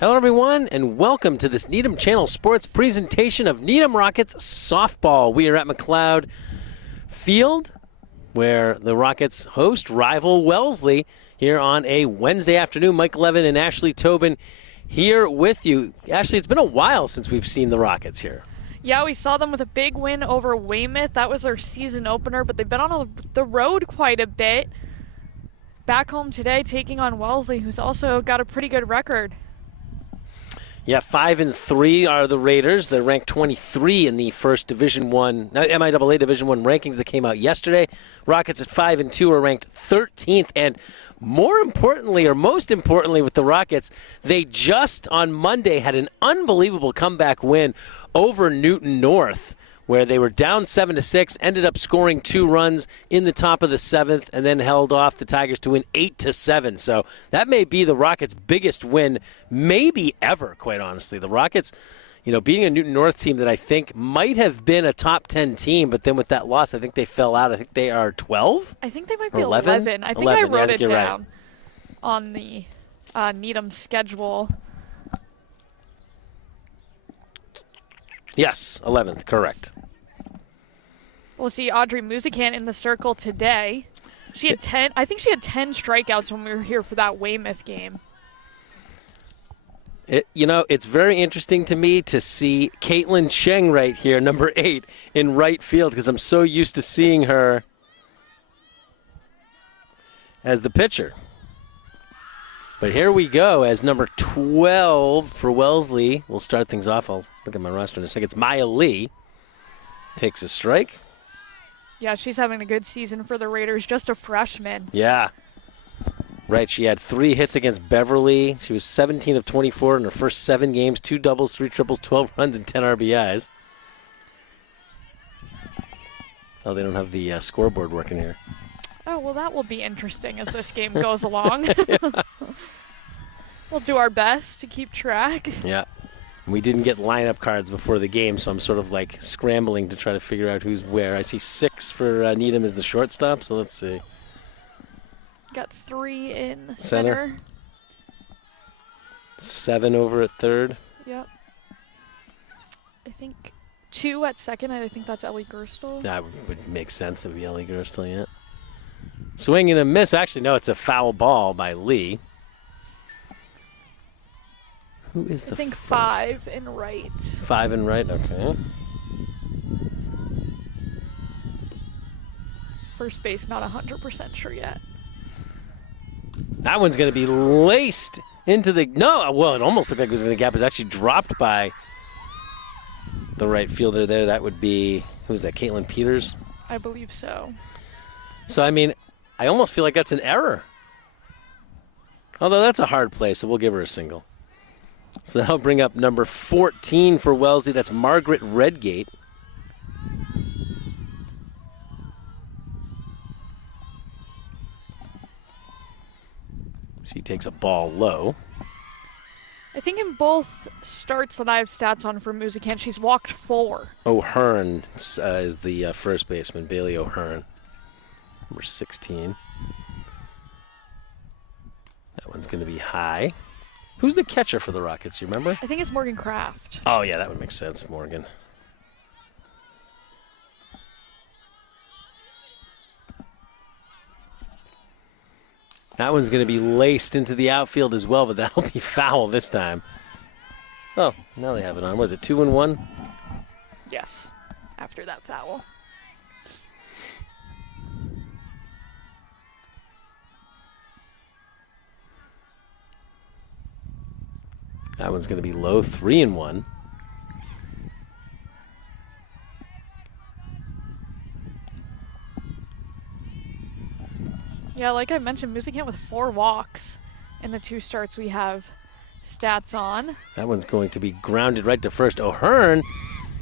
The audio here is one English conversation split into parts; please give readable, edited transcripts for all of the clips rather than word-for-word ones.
Hello, everyone, and welcome to this Needham Channel Sports presentation of Needham Rockets softball. We are at McLeod Field, where the Rockets host rival Wellesley here on a Wednesday afternoon. Mike Levin and Ashley Tobin here with you. Ashley, it's been a while since we've seen the Rockets here. Yeah, we saw them with a big win over Weymouth. That was their season opener, but they've been on the road quite a bit. Back home today, taking on Wellesley, who's also got a pretty good record. Yeah, 5-3 are the Raiders. They're ranked 23 in the first MIAA Division I rankings that came out yesterday. Rockets at 5-2 are ranked 13th, and most importantly with the Rockets, they just on Monday had an unbelievable comeback win over Newton North, where they were down 7-6, ended up scoring 2 runs in the top of the 7th, and then held off the Tigers to win 8-7. So that may be the Rockets' biggest win, maybe ever, quite honestly. The Rockets, beating a Newton North team that I think might have been a top 10 team, but then with that loss, I think they fell out. I think they are 12? I think they might be 11. I think 11. I wrote it down right on the Needham schedule. Yes, 11th, correct. We'll see Audrey Musican in the circle today. She had 10. I think she had 10 strikeouts when we were here for that Weymouth game. It's very interesting to me to see Caitlin Cheng right here, number 8, in right field, because I'm so used to seeing her as the pitcher. But here we go as number 12 for Wellesley. We'll start things off. I'll look at my roster in a second. It's Maya Lee. Takes a strike. Yeah, she's having a good season for the Raiders, just a freshman. Yeah. Right, she had 3 hits against Beverly. She was 17 of 24 in her first 7 games, 2 doubles, 3 triples, 12 runs, and 10 RBIs. Oh, they don't have the scoreboard working here. Oh, well, that will be interesting as this game goes along. We'll do our best to keep track. Yeah. We didn't get lineup cards before the game, so I'm sort of like scrambling to try to figure out who's where. I see 6 for Needham as the shortstop, so let's see. Got 3 in center. 7 over at third. Yep. I think 2 at second. I think that's Ellie Gerstel. That would make sense. It would be Ellie Gerstel, yeah. Swing and a miss. Actually, no, it's a foul ball by Lee. Who is the I think first? 5 in right. 5 in right, okay. First base, not 100% sure yet. That one's going to be laced into the... No, well, it almost looked like it was going to gap. It was actually dropped by the right fielder there. That would be... Who was that, Caitlin Peters? I believe so. So, I almost feel like that's an error. Although that's a hard play, so we'll give her a single. So that'll bring up number 14 for Wellesley. That's Margaret Redgate. She takes a ball low. I think in both starts that I have stats on for Musican, she's walked 4. O'Hearn is the first baseman, Bailey O'Hearn, number 16. That one's going to be high. Who's the catcher for the Rockets, you remember? I think it's Morgan Kraft. Oh, yeah, that would make sense, Morgan. That one's going to be laced into the outfield as well, but that'll be foul this time. Oh, now they have it on. Was it 2-1? Yes, after that foul. That one's going to be low, 3-1. Yeah, like I mentioned, Musican with 4 walks in the 2 starts we have stats on. That one's going to be grounded right to first. O'Hearn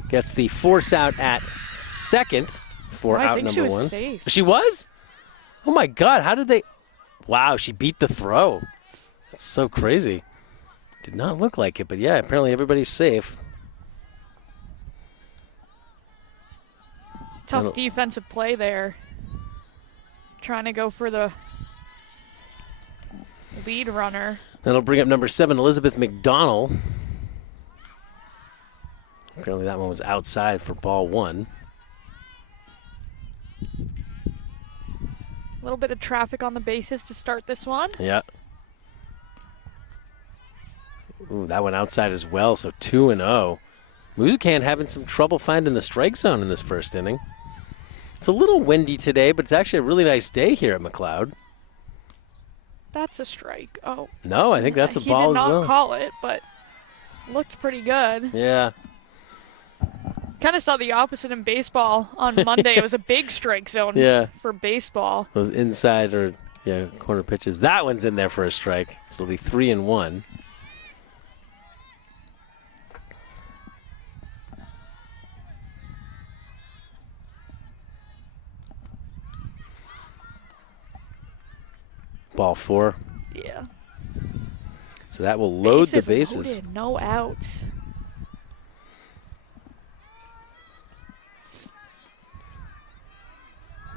gets the force out at second for out number 1. I think she was safe. She was? Oh, my God. How did they? Wow, she beat the throw. That's so crazy. Did not look like it, but yeah, apparently everybody's safe. Tough defensive play there. Trying to go for the lead runner. That'll bring up number 7, Elizabeth McDonald. Apparently that one was outside for ball 1. A little bit of traffic on the bases to start this one. Yeah. Ooh, that one outside as well, so 2-0. Musican having some trouble finding the strike zone in this first inning. It's a little windy today, but it's actually a really nice day here at McLeod. That's a strike. Oh. No, I think that's a ball as well. He did not call it, but looked pretty good. Yeah. Kind of saw the opposite in baseball on Monday. It was a big strike zone for baseball. Those inside or corner pitches. That one's in there for a strike, so it'll be 3-1. Ball 4. Yeah. So that will load the bases. Loaded, no outs.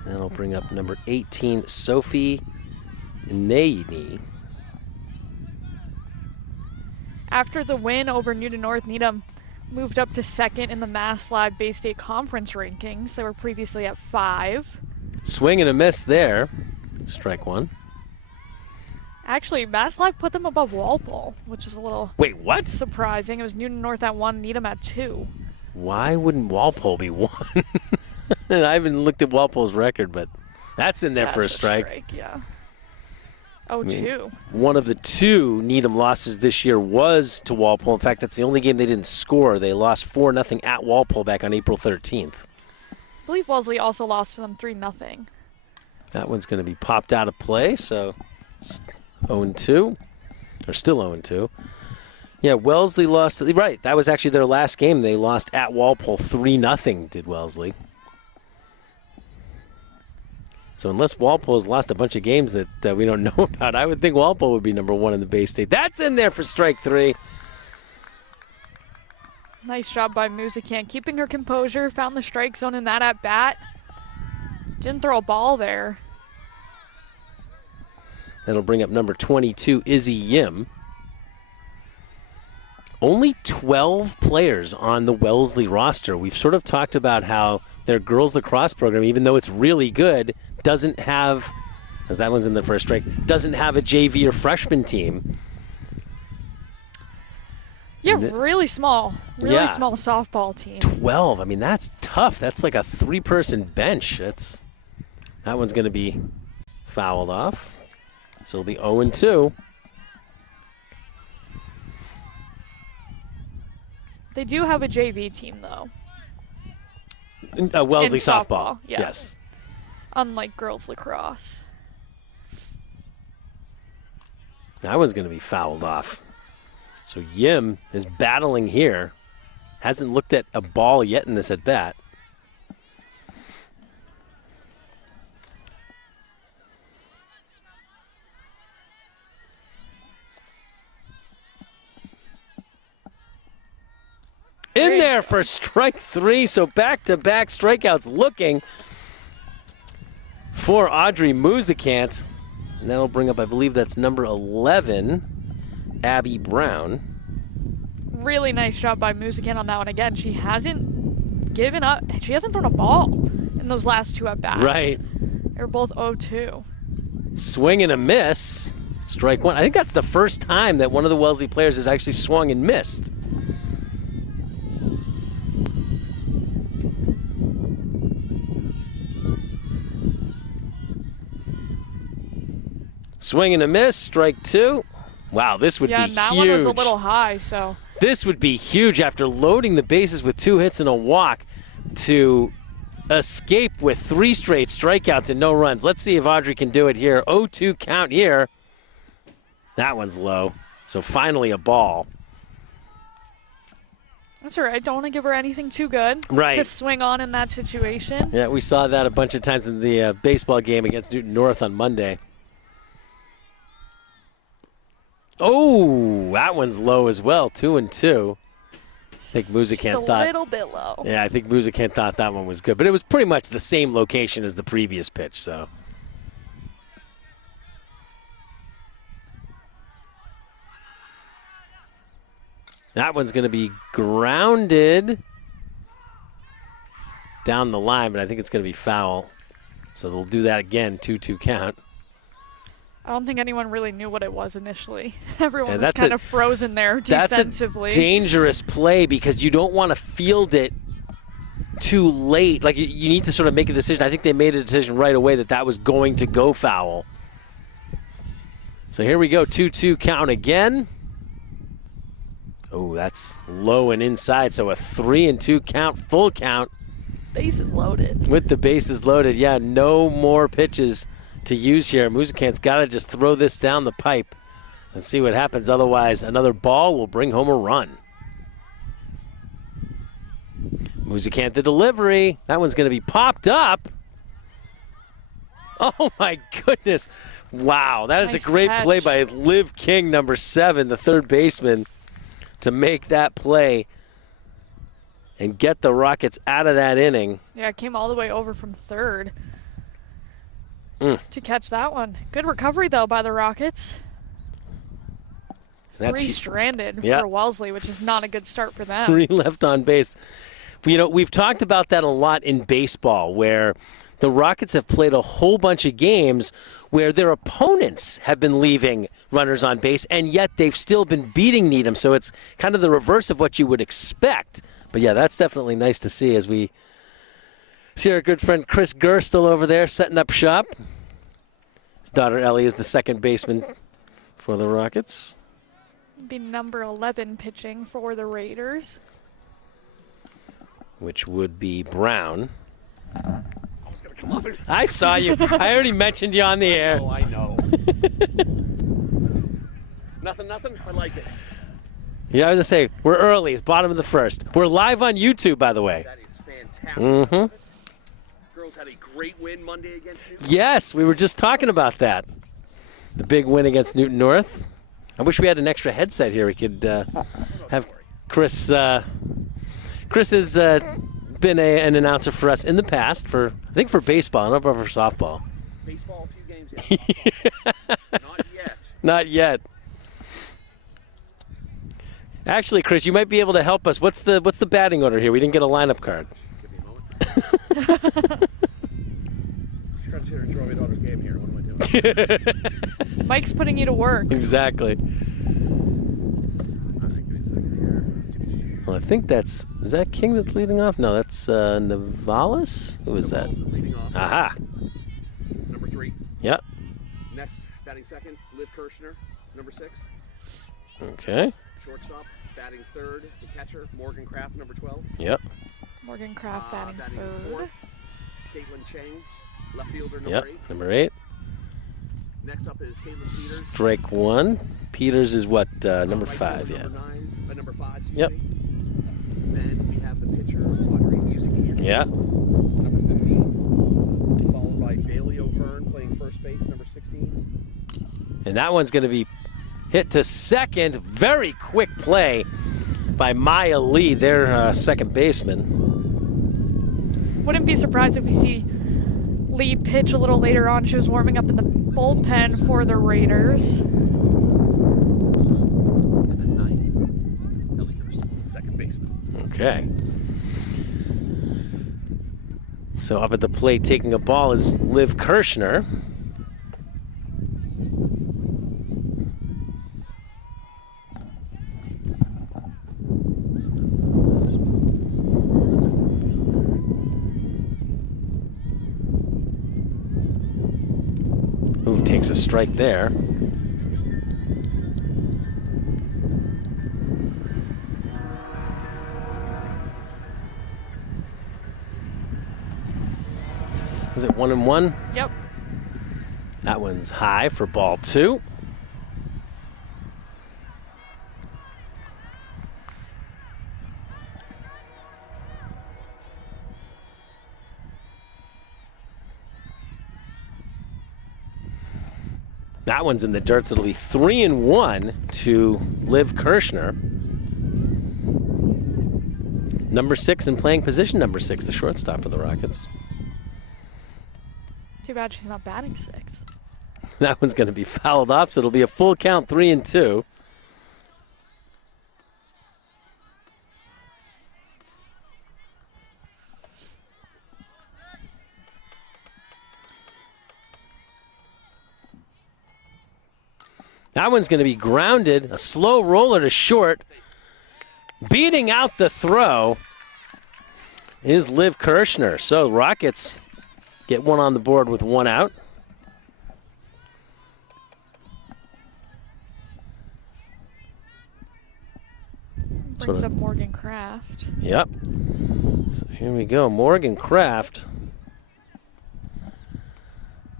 That'll bring up number 18, Sophie Nayini. After the win over Newton North, Needham moved up to 2nd in the Mass Live Bay State Conference rankings. They were previously at 5. Swing and a miss there. Strike 1. Actually, Mass Live put them above Walpole, which is a little Wait, what? surprising. It was Newton North at 1, Needham at 2. Why wouldn't Walpole be 1? I haven't looked at Walpole's record, but that's in there for a strike. Yeah. Oh, 2. One of the 2 Needham losses this year was to Walpole. In fact, that's the only game they didn't score. They lost 4-0 at Walpole back on April 13th. I believe Wellesley also lost to them 3-0. That one's going to be popped out of play, so 0-2, or still 0-2. Yeah, Wellesley lost. Right, that was actually their last game. They lost at Walpole 3-0, did Wellesley. So unless Walpole has lost a bunch of games that we don't know about, I would think Walpole would be number 1 in the Bay State. That's in there for strike 3. Nice job by Musican, keeping her composure, found the strike zone in that at bat. Didn't throw a ball there. That'll bring up number 22, Izzy Yim. Only 12 players on the Wellesley roster. We've sort of talked about how their girls lacrosse program, even though it's really good, doesn't have, as that one's in the first strike, doesn't have a JV or freshman team. Yeah, really small small softball team. 12. I mean, that's tough. That's like a 3-person bench. That one's going to be fouled off. So it'll be 0-2. They do have a JV team, though. Wellesley In softball. Yeah. Yes. Unlike girls lacrosse. That one's going to be fouled off. So Yim is battling here. Hasn't looked at a ball yet in this at-bat. In there for strike 3, so back-to-back strikeouts looking for Audrey Musicant. And that'll bring up, I believe that's number 11, Abby Brown. Really nice job by Musican on that one. Again, she hasn't given up. She hasn't thrown a ball in those last 2 at-bats. Right. They're both 0-2. Swing and a miss. Strike 1. I think that's the first time that one of the Wellesley players has actually swung and missed. Swing and a miss, strike 2. Wow, this would be huge. Yeah, that one was a little high, so. This would be huge after loading the bases with 2 hits and a walk to escape with 3 straight strikeouts and no runs. Let's see if Audrey can do it here. 0-2 count here. That one's low. So finally a ball. That's all right. Don't want to give her anything too good to swing on in that situation. Yeah, we saw that a bunch of times in the baseball game against Newton North on Monday. Oh, that one's low as well, 2-2. I think Musicant thought. Just a little bit low. Yeah, I think Musicant thought that one was good, but it was pretty much the same location as the previous pitch, so. That one's going to be grounded down the line, but I think it's going to be foul. So they'll do that again, 2-2 count. I don't think anyone really knew what it was initially. Everyone was kind of frozen there defensively. That's a dangerous play because you don't want to field it too late. Like, you need to sort of make a decision. I think they made a decision right away that was going to go foul. So here we go, 2-2 count again. Oh, that's low and inside, so a 3-2 count, full count. Bases loaded. With the bases loaded, yeah, no more pitches to use here. Musicant's got to just throw this down the pipe and see what happens. Otherwise, another ball will bring home a run. Musicant the delivery. That one's going to be popped up. Oh, my goodness. Wow, that is Nice a great catch. play by Liv King, number 7, the third baseman, to make that play and get the Rockets out of that inning. Yeah, it came all the way over from third to catch that one. Good recovery, though, by the Rockets. That's 3 stranded yeah. for Wellesley, which is not a good start for them. 3 left on base. You know, we've talked about that a lot in baseball, where the Rockets have played a whole bunch of games where their opponents have been leaving runners on base, and yet they've still been beating Needham. So it's kind of the reverse of what you would expect. But, yeah, that's definitely nice to see as we see our good friend Chris Gurr still over there setting up shop. His daughter Ellie is the second baseman for the Rockets. Be number 11 pitching for the Raiders. Which would be Brown. Come on. I saw you. I already mentioned you on the air. Oh, I know. Nothing. I like it. Yeah, I was going to say, we're early. It's bottom of the first. We're live on YouTube, by the way. That is fantastic. Girls had a great win Monday against Newton. Yes, we were just talking about that. The big win against Newton North. I wish we had an extra headset here. We could have Chris. Chris has been an announcer for us in the past, I think for baseball, not for softball. Baseball, a few games, yeah. Not yet. Not yet. Actually, Chris, you might be able to help us. What's the batting order here? We didn't get a lineup card. Give me a moment. Trying to sit here and enjoy my daughter's game here. What am I doing? Mike's putting you to work. Exactly. All right, give me a second here. Well, I think is that King that's leading off? No, that's Navalis? Who is that? Wells is leading off. Aha. Number 3. Yep. Next, batting second, Liv Kirshner, number 6. Okay. Shortstop, batting third, the catcher, Morgan Kraft, number 12. Yep. Morgan Kraft batting third. Fourth, Caitlin Chang, left fielder, number Yep. 8. Number 8. Next up is Caitlin Peters. Strike 1. Peters is what? Number Right 5, fielder, yeah. Number 5. excuse Yep. me. Then we have the pitcher, Audrey Musicant. Yeah. Number 15. Followed by Bailey O'Hearn playing first base, number 16. And that one's going to be hit to second. Very quick play by Maya Lee, their second baseman. Wouldn't be surprised if we see Lee pitch a little later on. She was warming up in the bullpen for the Raiders. And then 9. Ellie Hurst, second baseman. Okay. So up at the plate taking a ball is Liv Kirshner. Ooh, takes a strike there. Was it 1-1? Yep. That one's high for ball 2. That one's in the dirt, so it'll be 3-1 to Liv Kirshner. Number 6 in playing position, number 6, the shortstop for the Rockets. Too bad she's not batting 6. That one's going to be fouled off, so it'll be a full count, 3-2. That one's going to be grounded. A slow roller to short. Beating out the throw is Liv Kirshner. So Rockets get one on the board with one out. Brings up Morgan Kraft. Yep. So here we go. Morgan Kraft.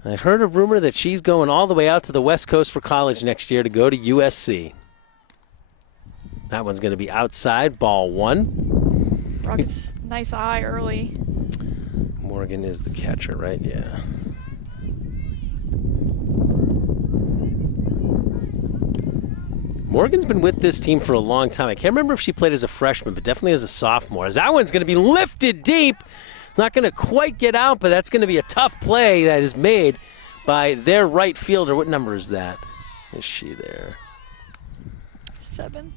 I heard a rumor that she's going all the way out to the West Coast for college next year to go to USC. That one's going to be outside, ball one. Rockets, nice eye early. Morgan is the catcher, right? Yeah. Morgan's been with this team for a long time. I can't remember if she played as a freshman, but definitely as a sophomore. As that one's going to be lifted deep. It's not going to quite get out, but that's going to be a tough play that is made by their right fielder. What number is that? Is she there? 7.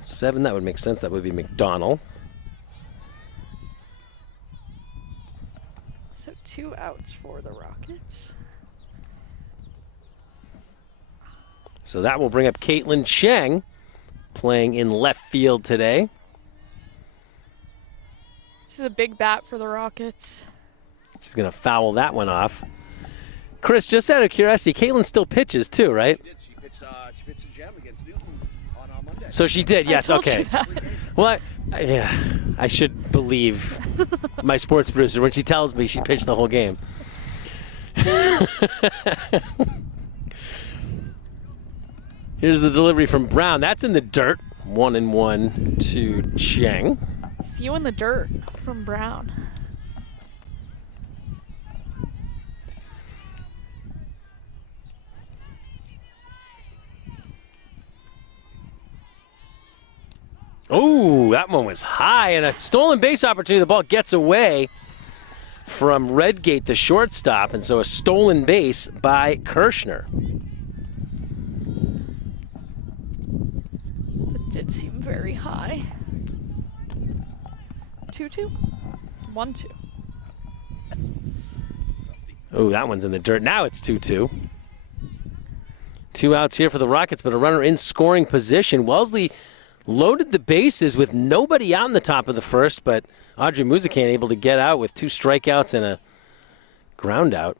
7, that would make sense. That would be McDonald. So 2 outs for the Rockets. So that will bring up Caitlin Cheng, playing in left field today. This is a big bat for the Rockets. She's going to foul that one off. Chris, just out of curiosity, Caitlin still pitches too, right? She did. She pitched a gem against Needham on Monday. So she did, yes, I told okay. you that. Well, I should believe my sports producer when she tells me she pitched the whole game. Here's the delivery from Brown. That's in the dirt. 1-1 to Cheng. Few in the dirt from Brown. Oh, that one was high, and a stolen base opportunity. The ball gets away from Redgate, the shortstop, and so a stolen base by Kirshner. It did seem very high. 2-2? 1-2. Oh, that one's in the dirt. Now it's 2-2. 2 outs here for the Rockets, but a runner in scoring position. Wellesley loaded the bases with nobody out in the top of the first, but Audrey Muzican able to get out with 2 strikeouts and a ground out.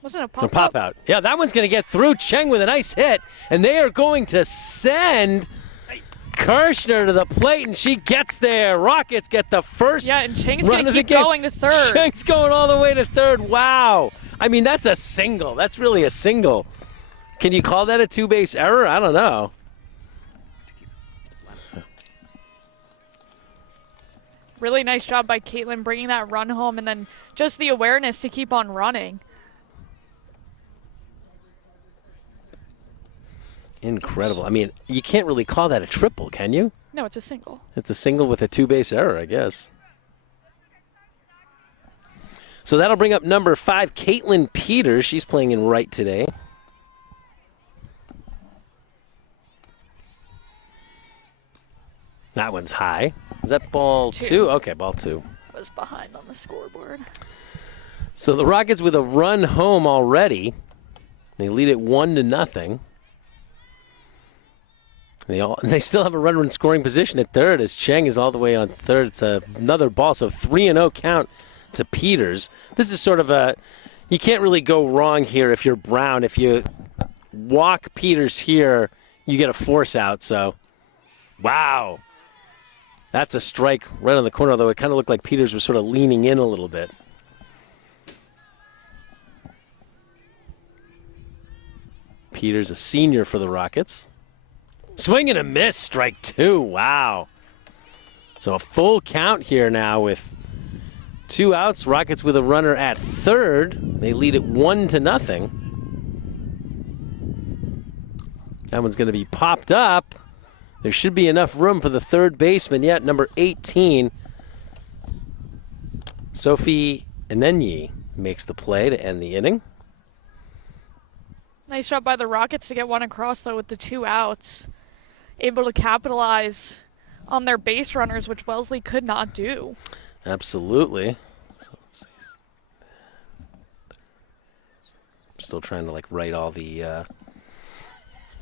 Wasn't it a A pop pop out. Yeah, that one's going to get through. Cheng with a nice hit, and they are going to send Kirshner to the plate, and she gets there. Rockets get the first. Yeah, and Cheng's run going to of the keep game. going to third. Cheng's going all the way to third. Wow. I mean, that's a single. That's really a single. Can you call that a 2-base error? I don't know. Really nice job by Caitlin bringing that run home, and then just the awareness to keep on running. Incredible. I mean, you can't really call that a triple, can you? No, it's a single. It's a single with a 2-base error, I guess. So that'll bring up number 5, Caitlin Peters. She's playing in right today. That one's high. Is that ball 2? Okay, ball 2. Was behind on the scoreboard. So the Rockets with a run home already. They lead it 1-0. They still have a runner in scoring position at third as Cheng is all the way on third. It's another ball, so 3-0 count to Peters. This is sort of a, you can't really go wrong here if you're Brown. If you walk Peters here, you get a force out. So, wow. That's a strike right on the corner, although it kind of looked like Peters was sort of leaning in a little bit. Peters, a senior for the Rockets. Swing and a miss, strike 2. Wow. So a full count here now with 2 outs. Rockets with a runner at third. They lead it 1-0. That one's going to be popped up. There should be enough room for the third baseman yet. Number 18, Sophie Enenyi makes the play to end the inning. Nice job by the Rockets to get one across, though, with the 2 outs. Able to capitalize on their base runners, which Wellesley could not do. Absolutely. So let's see. I'm still trying to write all the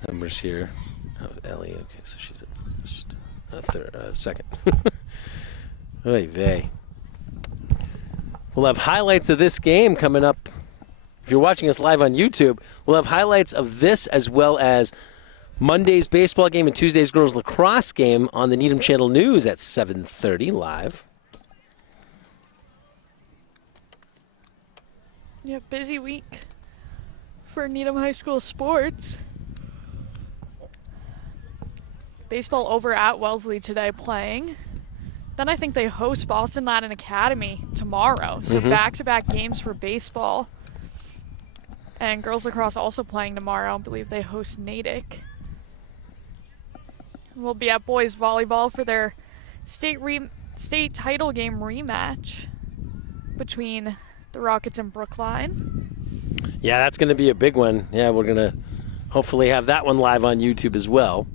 numbers here. That was Ellie. Okay, so she's at second. Oy vey. We'll have highlights of this game coming up. If you're watching us live on YouTube, we'll have highlights of this as well as Monday's baseball game and Tuesday's girls lacrosse game on the Needham Channel News at 7:30 live. Yeah, busy week for Needham High School sports. Baseball over at Wellesley today playing. Then I think they host Boston Latin Academy tomorrow. So back-to-back games for baseball. And girls lacrosse also playing tomorrow. I believe they host Natick. We'll be at boys volleyball for their state title game rematch between the Rockets and Brookline. Yeah, that's going to be a big one. Yeah, we're going to hopefully have that one live on YouTube as well.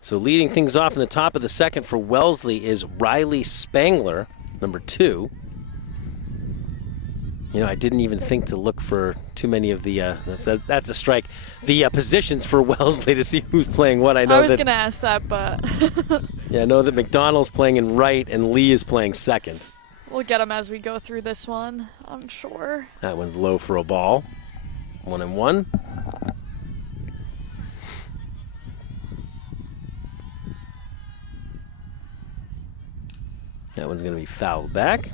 So leading things off in the top of the second for Wellesley is Riley Spangler, number 2. You know, I didn't even think to look for too many of the, that's a strike, the positions for Wellesley to see who's playing what. I was going to ask that, but. Yeah, I know that McDonald's playing in right and Lee is playing second. We'll get them as we go through this one, I'm sure. That one's low for a ball. 1-1. That one's going to be fouled back.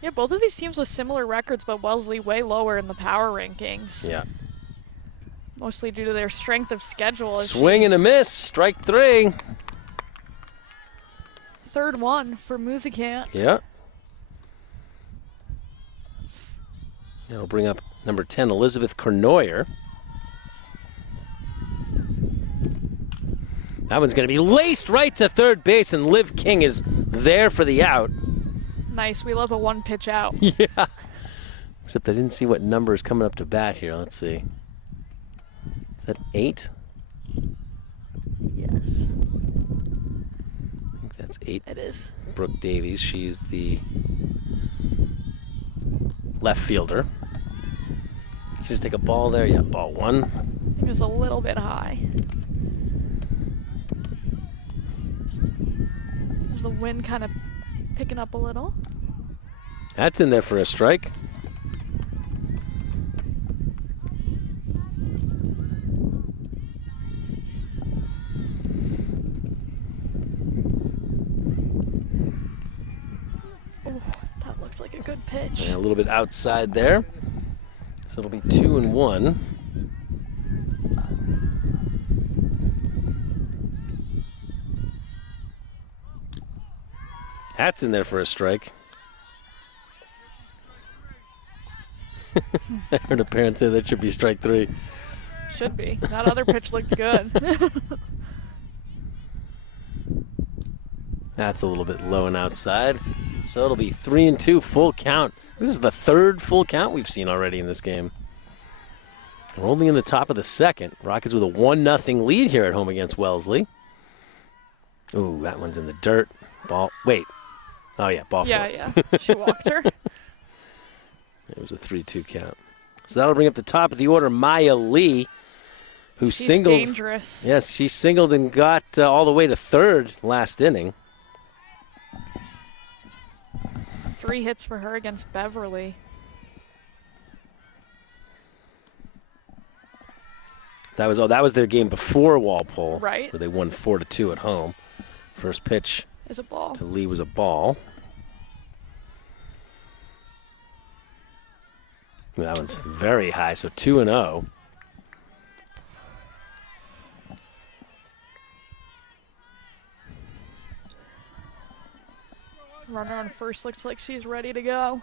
Yeah, both of these teams with similar records, but Wellesley way lower in the power rankings. Yeah. Mostly due to their strength of schedule. Swing and a miss. Strike 3. Third one for Musicant. Yeah. That'll bring up number 10, Elizabeth Cornoyer. That one's going to be laced right to third base, and Liv King is there for the out. Nice. We love a one-pitch out. Yeah. Except I didn't see what number is coming up to bat here. Let's see. Is that 8? Yes. I think that's 8. It is. Brooke Davies. She's the left fielder. Just take a ball there. Yeah, ball 1. I think it was a little bit high. Is the wind kind of picking up a little? That's in there for a strike. Oh, that looked like a good pitch. And a little bit outside there. So it'll be 2-1. That's in there for a strike. I heard a parent say that should be strike 3. Should be. That other pitch looked good. That's a little bit low and outside. So it'll be 3-2 full count. This is the third full count we've seen already in this game. We're only in the top of the second. Rockets with a 1-0 lead here at home against Wellesley. Ooh, that one's in the dirt. Ball. Wait. Oh, yeah, ball 4. Yeah. She walked her. It was a 3-2 count. So that'll bring up the top of the order Maya Lee, who She's singled. Dangerous. Yes, she singled and got all the way to third last inning. 3 hits for her against Beverly. That was their game before Walpole. Right. Where they won 4-2 at home. First pitch Is a ball. to Lee was a ball. That one's very high, so 2-0. Runner on first looks like she's ready to go.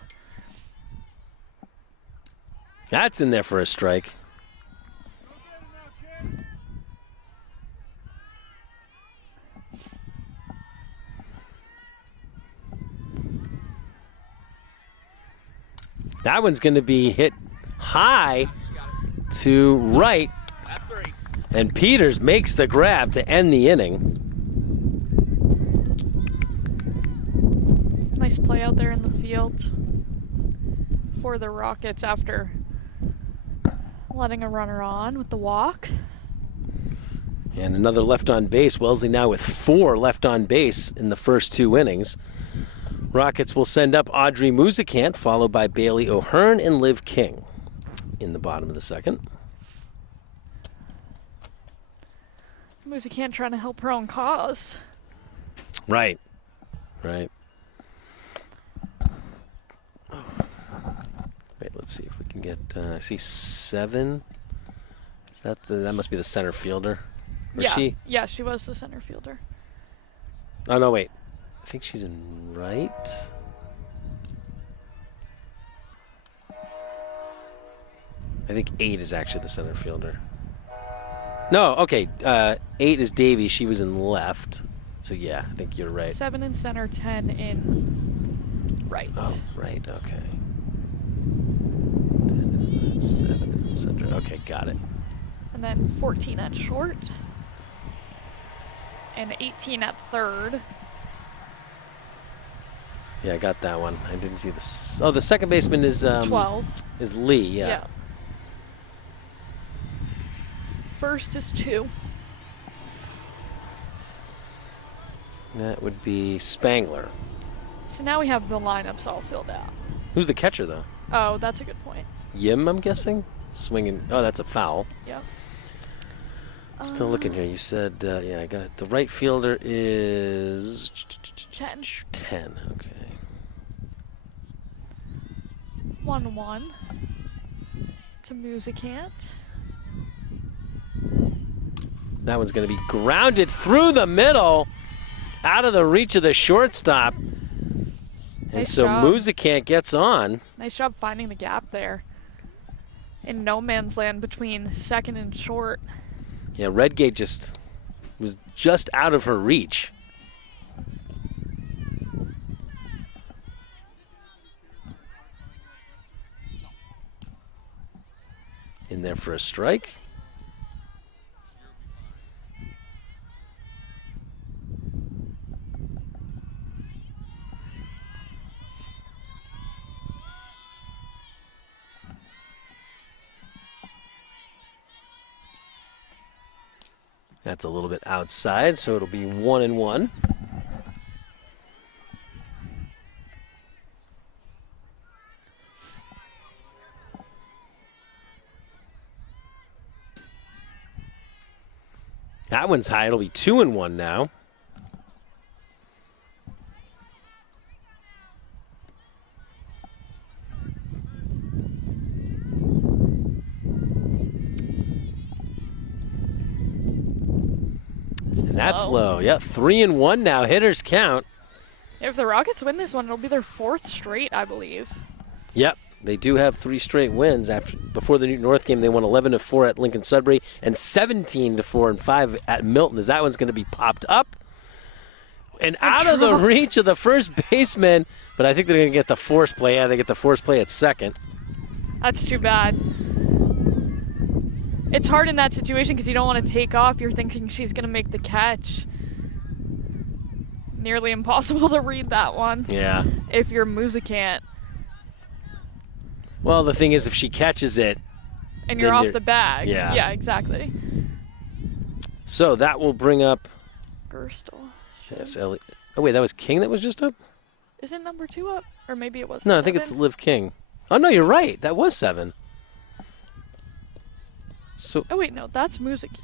That's in there for a strike. That one's going to be hit high to right. And Peters makes the grab to end the inning. Nice play out there in the field for the Rockets after letting a runner on with the walk. And another left on base. Wellesley now with 4 left on base in the first 2 innings. Rockets will send up Audrey Musicant, followed by Bailey O'Hearn and Liv King in the bottom of the second. Musicant trying to help her own cause. Right. Right. Wait, let's see if we can get, I see 7. Is that that must be the center fielder? Or Yeah. she? Yeah, she was the center fielder. Oh, no, wait. I think she's in right. I think 8 is actually the center fielder. No, okay. 8 is Davy. She was in left. So, yeah, I think you're right. 7 in center, 10 in right. Oh, right. Okay. 10 is in right, 7 is in center. Okay, got it. And then 14 at short. And 18 at third. Yeah, I got that one. I didn't see this. Oh, the second baseman is 12. Is Lee. Yeah. First is 2. That would be Spangler. So now we have the lineups all filled out. Who's the catcher though? Oh, that's a good point. Yim, I'm guessing. Swinging. Oh, that's a foul. Yep. Still looking here. You said, yeah, I got it. The right fielder is 10. 10. Okay. 1-1 to Musicant. That one's going to be grounded through the middle, out of the reach of the shortstop. And Nice so job. Musicant gets on. Nice job finding the gap there. In no man's land between second and short. Yeah, Redgate just was just out of her reach. In there for a strike. That's a little bit outside, so it'll be 1-1. That one's high. It'll be 2-1 now. And that's low. Yeah, 3-1 now. Hitters count. If the Rockets win this one, it'll be their 4th straight, I believe. Yep, they do have 3 straight wins. Before the Newton North game, they won 11-4 at Lincoln Sudbury and 17-4 and 5 at Milton. As that one's going to be popped up and out of the reach of the first baseman. But I think they're going to get the force play. Yeah, they get the force play at second. That's too bad. It's hard in that situation because you don't want to take off. You're thinking she's going to make the catch. Nearly impossible to read that one. Yeah. If you're Musicant. Well, the thing is, if she catches it, And you're then off you're- the bag. Yeah. Yeah, exactly. so that will bring up. Gerstle. Yes, Ellie. Oh wait, that was King that was just up. Isn't number 2 up? Or maybe it was No, I think it's 7? Liv King. Oh no, you're right. That was 7. So Oh, wait, no. That's Musicant.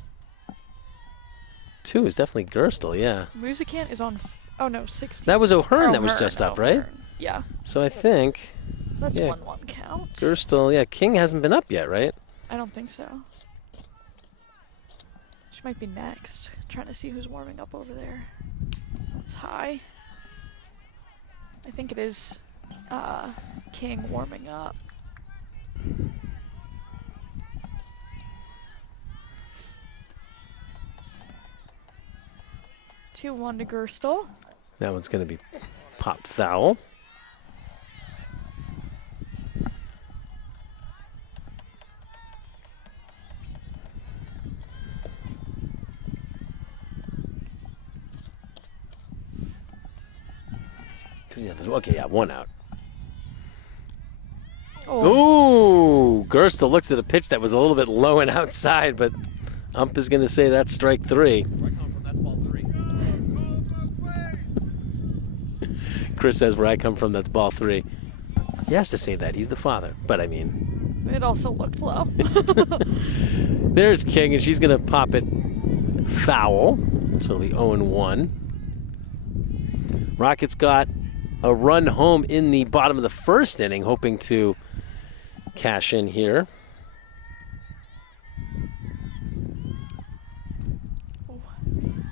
2 is definitely Gerstle. Yeah. Musicant is on... Oh, no, 16. That was O'Hearn Or that was O'Hearn, just up, right? O'Hearn. Yeah. So I think That's Yeah. 1-1 count. Gerstle, yeah, King hasn't been up yet, right? I don't think so. She might be next. Trying to see who's warming up over there. It's high. I think it is King warming up. Two, 1 to Gerstle. That one's going to be popped foul. Okay, yeah, 1 out. Oh. Ooh, Gersta looks at a pitch that was a little bit low and outside, but ump is going to say that's strike 3. Where I come from, that's ball 3. Chris says, where I come from, that's ball 3. He has to say that. He's the father. But, I mean... It also looked low. There's King, and she's going to pop it foul. So it'll be 0-1. Rockets got a run home in the bottom of the first inning, hoping to cash in here.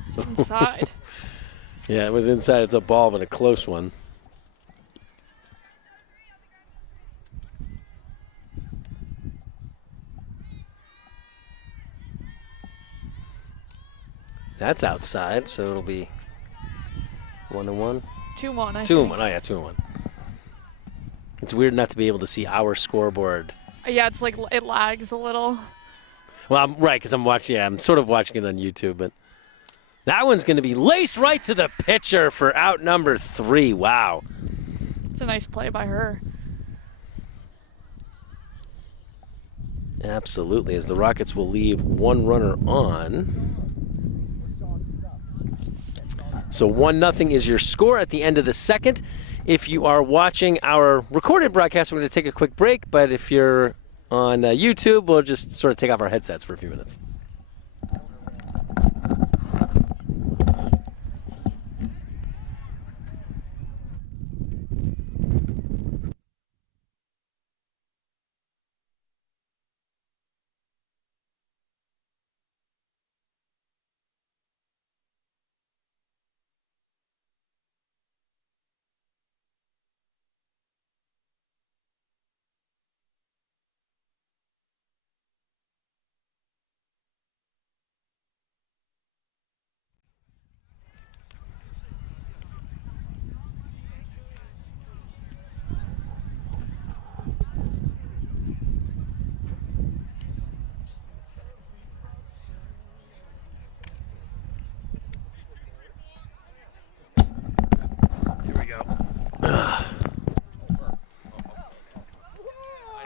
It's inside. Yeah, it was inside. It's a ball, but a close one. That's outside, so it'll be 1-1. 2-1, I 2-1. think. Oh, yeah, 2-1. It's weird not to be able to see our scoreboard. Yeah, it's like it lags a little. Well, I'm right, because I'm watching. Yeah, I'm sort of watching it on YouTube, but that one's going to be laced right to the pitcher for out number 3. Wow. It's a nice play by her. Absolutely, as the Rockets will leave 1 runner on. So 1-0 is your score at the end of the second. If you are watching our recorded broadcast, we're going to take a quick break. But if you're on YouTube, we'll just sort of take off our headsets for a few minutes.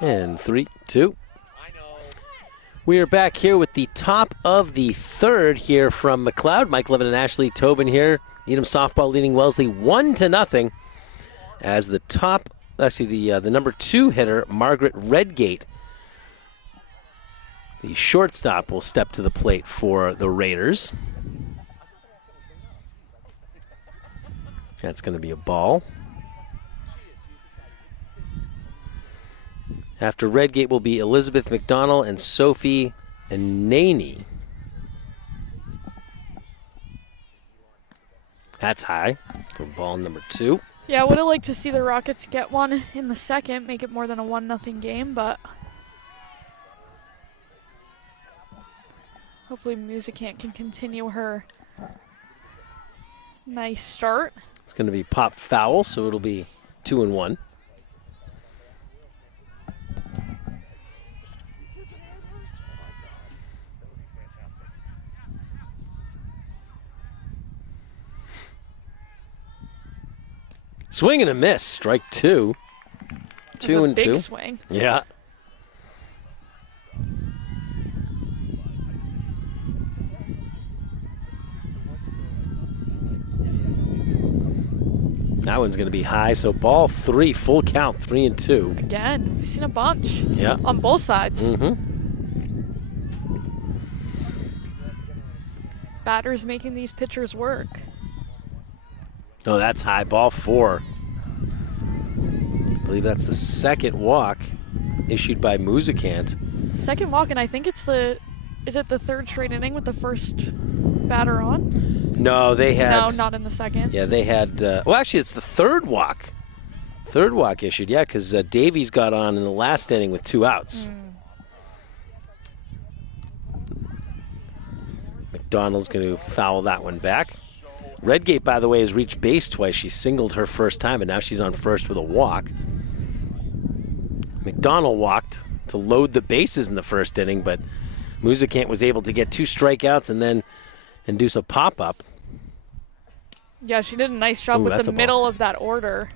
And 3, 2. We are back here with the top of the third here from McLeod. Mike Levin and Ashley Tobin here. Needham softball leading Wellesley 1-0 as the the number 2 hitter, Margaret Redgate, the shortstop, will step to the plate for the Raiders. That's going to be a ball. After Redgate will be Elizabeth McDonald and Sophie Anani. That's high for ball number 2. Yeah, I would have liked to see the Rockets get one in the second, make it more than a 1-0 game, but hopefully Musicant can continue her nice start. It's going to be popped foul, so it'll be 2-1. Swing and a miss, strike 2. That's 2 a and big 2. swing. Yeah. That one's going to be high, so ball 3, full count, 3 and 2. Again, we've seen a bunch. Yeah. On both sides. Batters making these pitchers work. Oh, that's high, ball 4. I believe that's the second walk issued by Musicant. Second walk, and I think it's is it the third straight inning with the first batter on? No, they had. No, not in the second. Yeah, they had. Well, actually, it's the third walk. Third walk issued, yeah, because Davies got on in the last inning with 2 outs. McDonald's going to foul that one back. Redgate, by the way, has reached base twice. She singled her first time, and now she's on first with a walk. McDonald walked to load the bases in the first inning, but Musicant was able to get 2 strikeouts and then induce a pop-up. Yeah, she did a nice job Ooh, with that's the a ball. middle of that order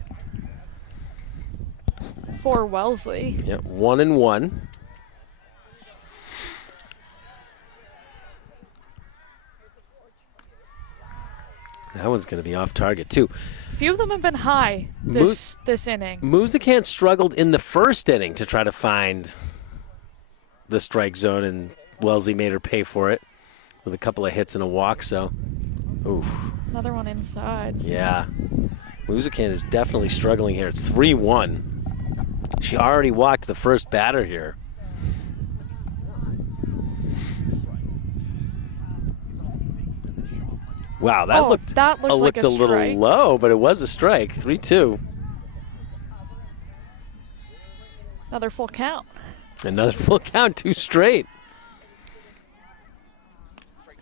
for Wellesley. Yep, 1-1. That one's going to be off target, too. A few of them have been high this inning. Muzikan struggled in the first inning to try to find the strike zone, and Wellesley made her pay for it with a couple of hits and a walk, so, oof. Another one inside. Yeah. Muzikan is definitely struggling here. It's 3-1. She already walked the first batter here. Wow, that looked like a strike. little low, but it was a strike. 3-2. Another full count. Another full count, 2 straight.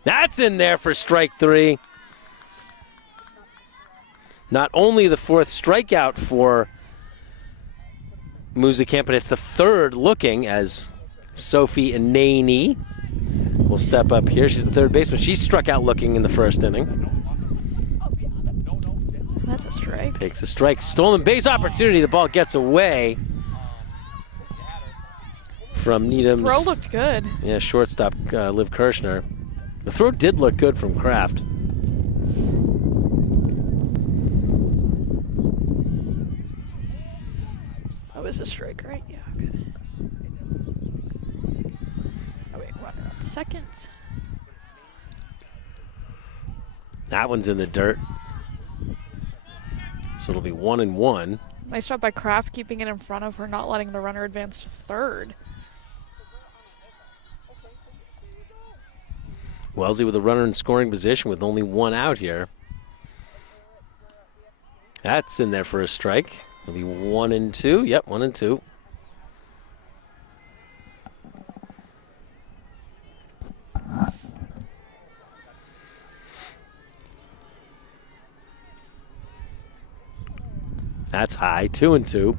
That's in there for strike 3. Not only the 4th strikeout for Muzikan, but it's the 3rd looking as Sophie Inani will step up here. She's the 3rd baseman. She struck out looking in the first inning. That's a strike. Takes a strike. Stolen base opportunity. The ball gets away from Needham's. Throw looked good. Yeah, shortstop Liv Kirshner. The throw did look good from Kraft. That was a strike, right? Yeah, okay. Oh, wait, runner on second. That one's in the dirt. So it'll be 1-1. Nice job by Kraft keeping it in front of her, not letting the runner advance to third. Wellesley with a runner in scoring position with only 1 out here. That's in there for a strike. It'll be 1-2. Yep, 1-2. That's high. 2-2.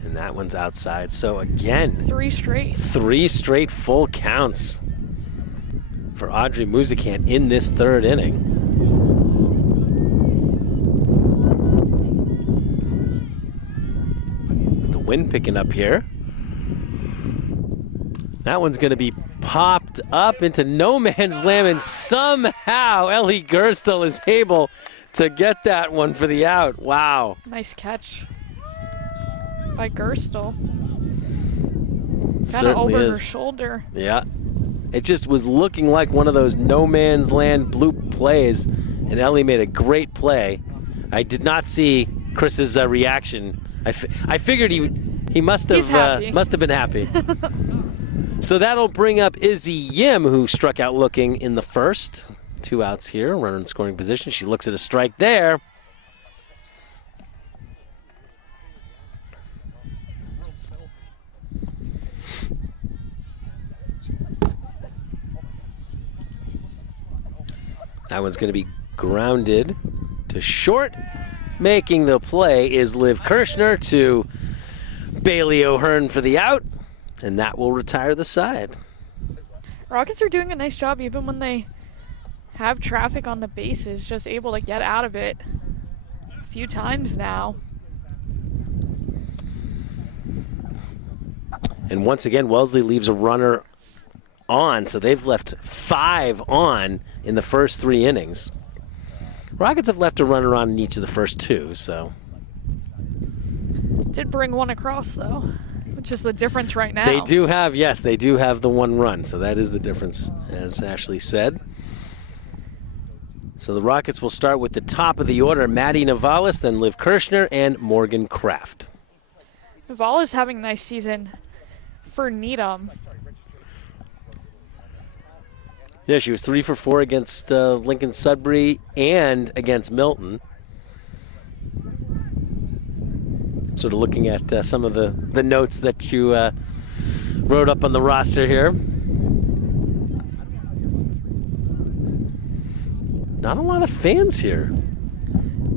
And that one's outside. So again, 3 straight. 3 straight full counts for Audrey Muzikan in this 3rd inning. The wind picking up here. That one's going to be popped up into no man's land, and somehow Ellie Gerstel is able to get that one for the out. Wow. Nice catch by Gerstel. Kind of Certainly over is. her shoulder. Yeah. It just was looking like one of those no man's land bloop plays, and Ellie made a great play. I did not see Chris's reaction. I figured he must have been happy. So that'll bring up Izzy Yim, who struck out looking in the first. 2 outs here, runner in scoring position. She looks at a strike there. That one's going to be grounded to short. Making the play is Liv Kirshner to Bailey O'Hearn for the out, and that will retire the side. Rockets are doing a nice job even when they have traffic on the bases, just able to get out of it a few times now. And once again, Wellesley leaves a runner on, so they've left 5 on in the first 3 innings. Rockets have left a runner on in each of the first 2, so. Did bring one across, though, which is the difference right now. They do have, yes, they do have the 1 run, so that is the difference, as Ashley said. So the Rockets will start with the top of the order, Maddie Navalis, then Liv Kirshner, and Morgan Kraft. Naval is having a nice season for Needham. Yeah, she was 3 for 4 against Lincoln Sudbury and against Milton. Sort of looking at some of the notes that you wrote up on the roster here. Not a lot of fans here.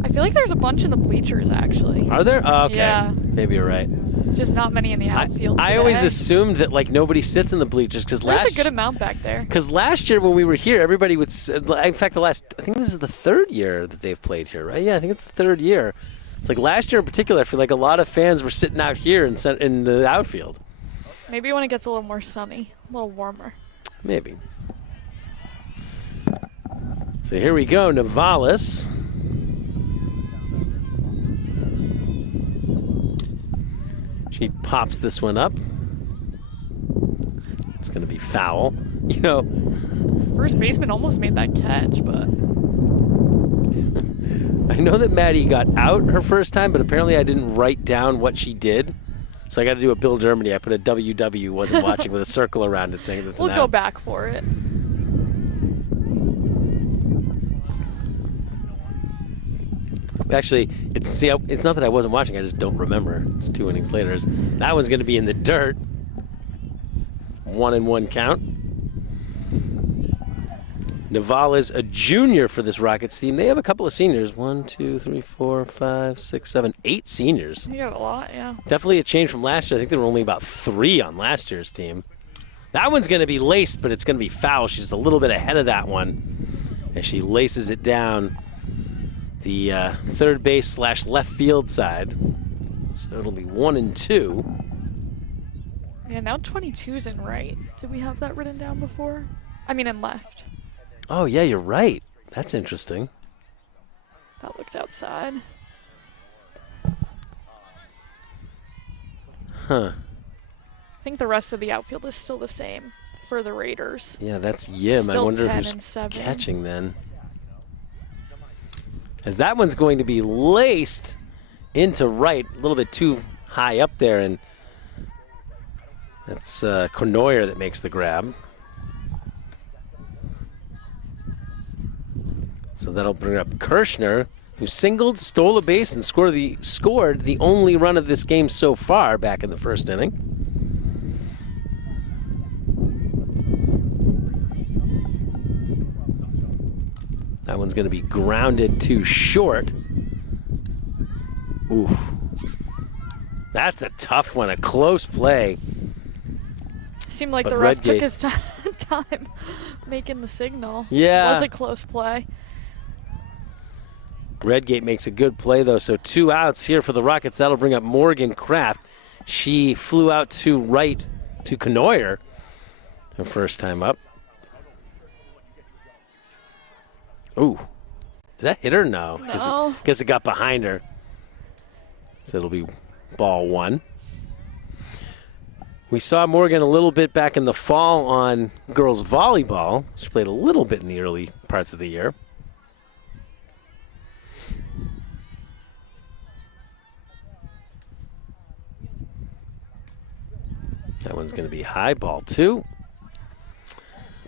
I feel like there's a bunch in the bleachers, actually. Are there? Oh, okay. Yeah. Maybe you're right. Just not many in the outfield I today. always assumed that like nobody sits in the bleachers because There's a good amount back there. Because last year when we were here, everybody would. In fact, I think this is the third year that they've played here, right? Yeah, I think it's the third year. It's like last year in particular, I feel like a lot of fans were sitting out here in the outfield. Maybe when it gets a little more sunny, a little warmer. Maybe. So here we go, Navalis. She pops this one up. It's going to be foul. You know, First baseman almost made that catch, but I know that Maddie got out her first time, but apparently I didn't write down what she did. So I got to do a Bill Dermody. I put a WW, wasn't watching, with a circle around it saying this we'll and go out. back for it. Actually, it's not that I wasn't watching. I just don't remember. It's 2 innings later. That one's going to be in the dirt. 1-1 count. Navala's a junior for this Rockets team. They have a couple of seniors. 1, 2, 3, 4, 5, 6, 7, 8 seniors. You got a lot, yeah. Definitely a change from last year. I think there were only about 3 on last year's team. That one's going to be laced, but it's going to be foul. She's a little bit ahead of that one. And she laces it down the third base / left field side. So it'll be 1-2. Yeah, now 22's in right. Did we have that written down before? I mean, in left. Oh, yeah, you're right. That's interesting. That looked outside. Huh. I think the rest of the outfield is still the same for the Raiders. Yeah, that's Yim. I Still wonder 10 who's and 7. catching then. As that one's going to be laced into right, a little bit too high up there, and that's Cournoyer that makes the grab. So that'll bring up Kirshner, who singled, stole a base, and scored the only run of this game so far back in the first inning. That one's going to be grounded to short. Oof. That's a tough one, a close play. Seemed like But the ref Redgate- took his time making the signal. Yeah. It was a close play. Redgate makes a good play, though, so 2 outs here for the Rockets. That'll bring up Morgan Kraft. She flew out to right to Cournoyer her first time up. Ooh. Did that hit her? No. No. Guess it got behind her. So it'll be ball 1. We saw Morgan a little bit back in the fall on girls volleyball. She played a little bit in the early parts of the year. That one's going to be high, ball 2.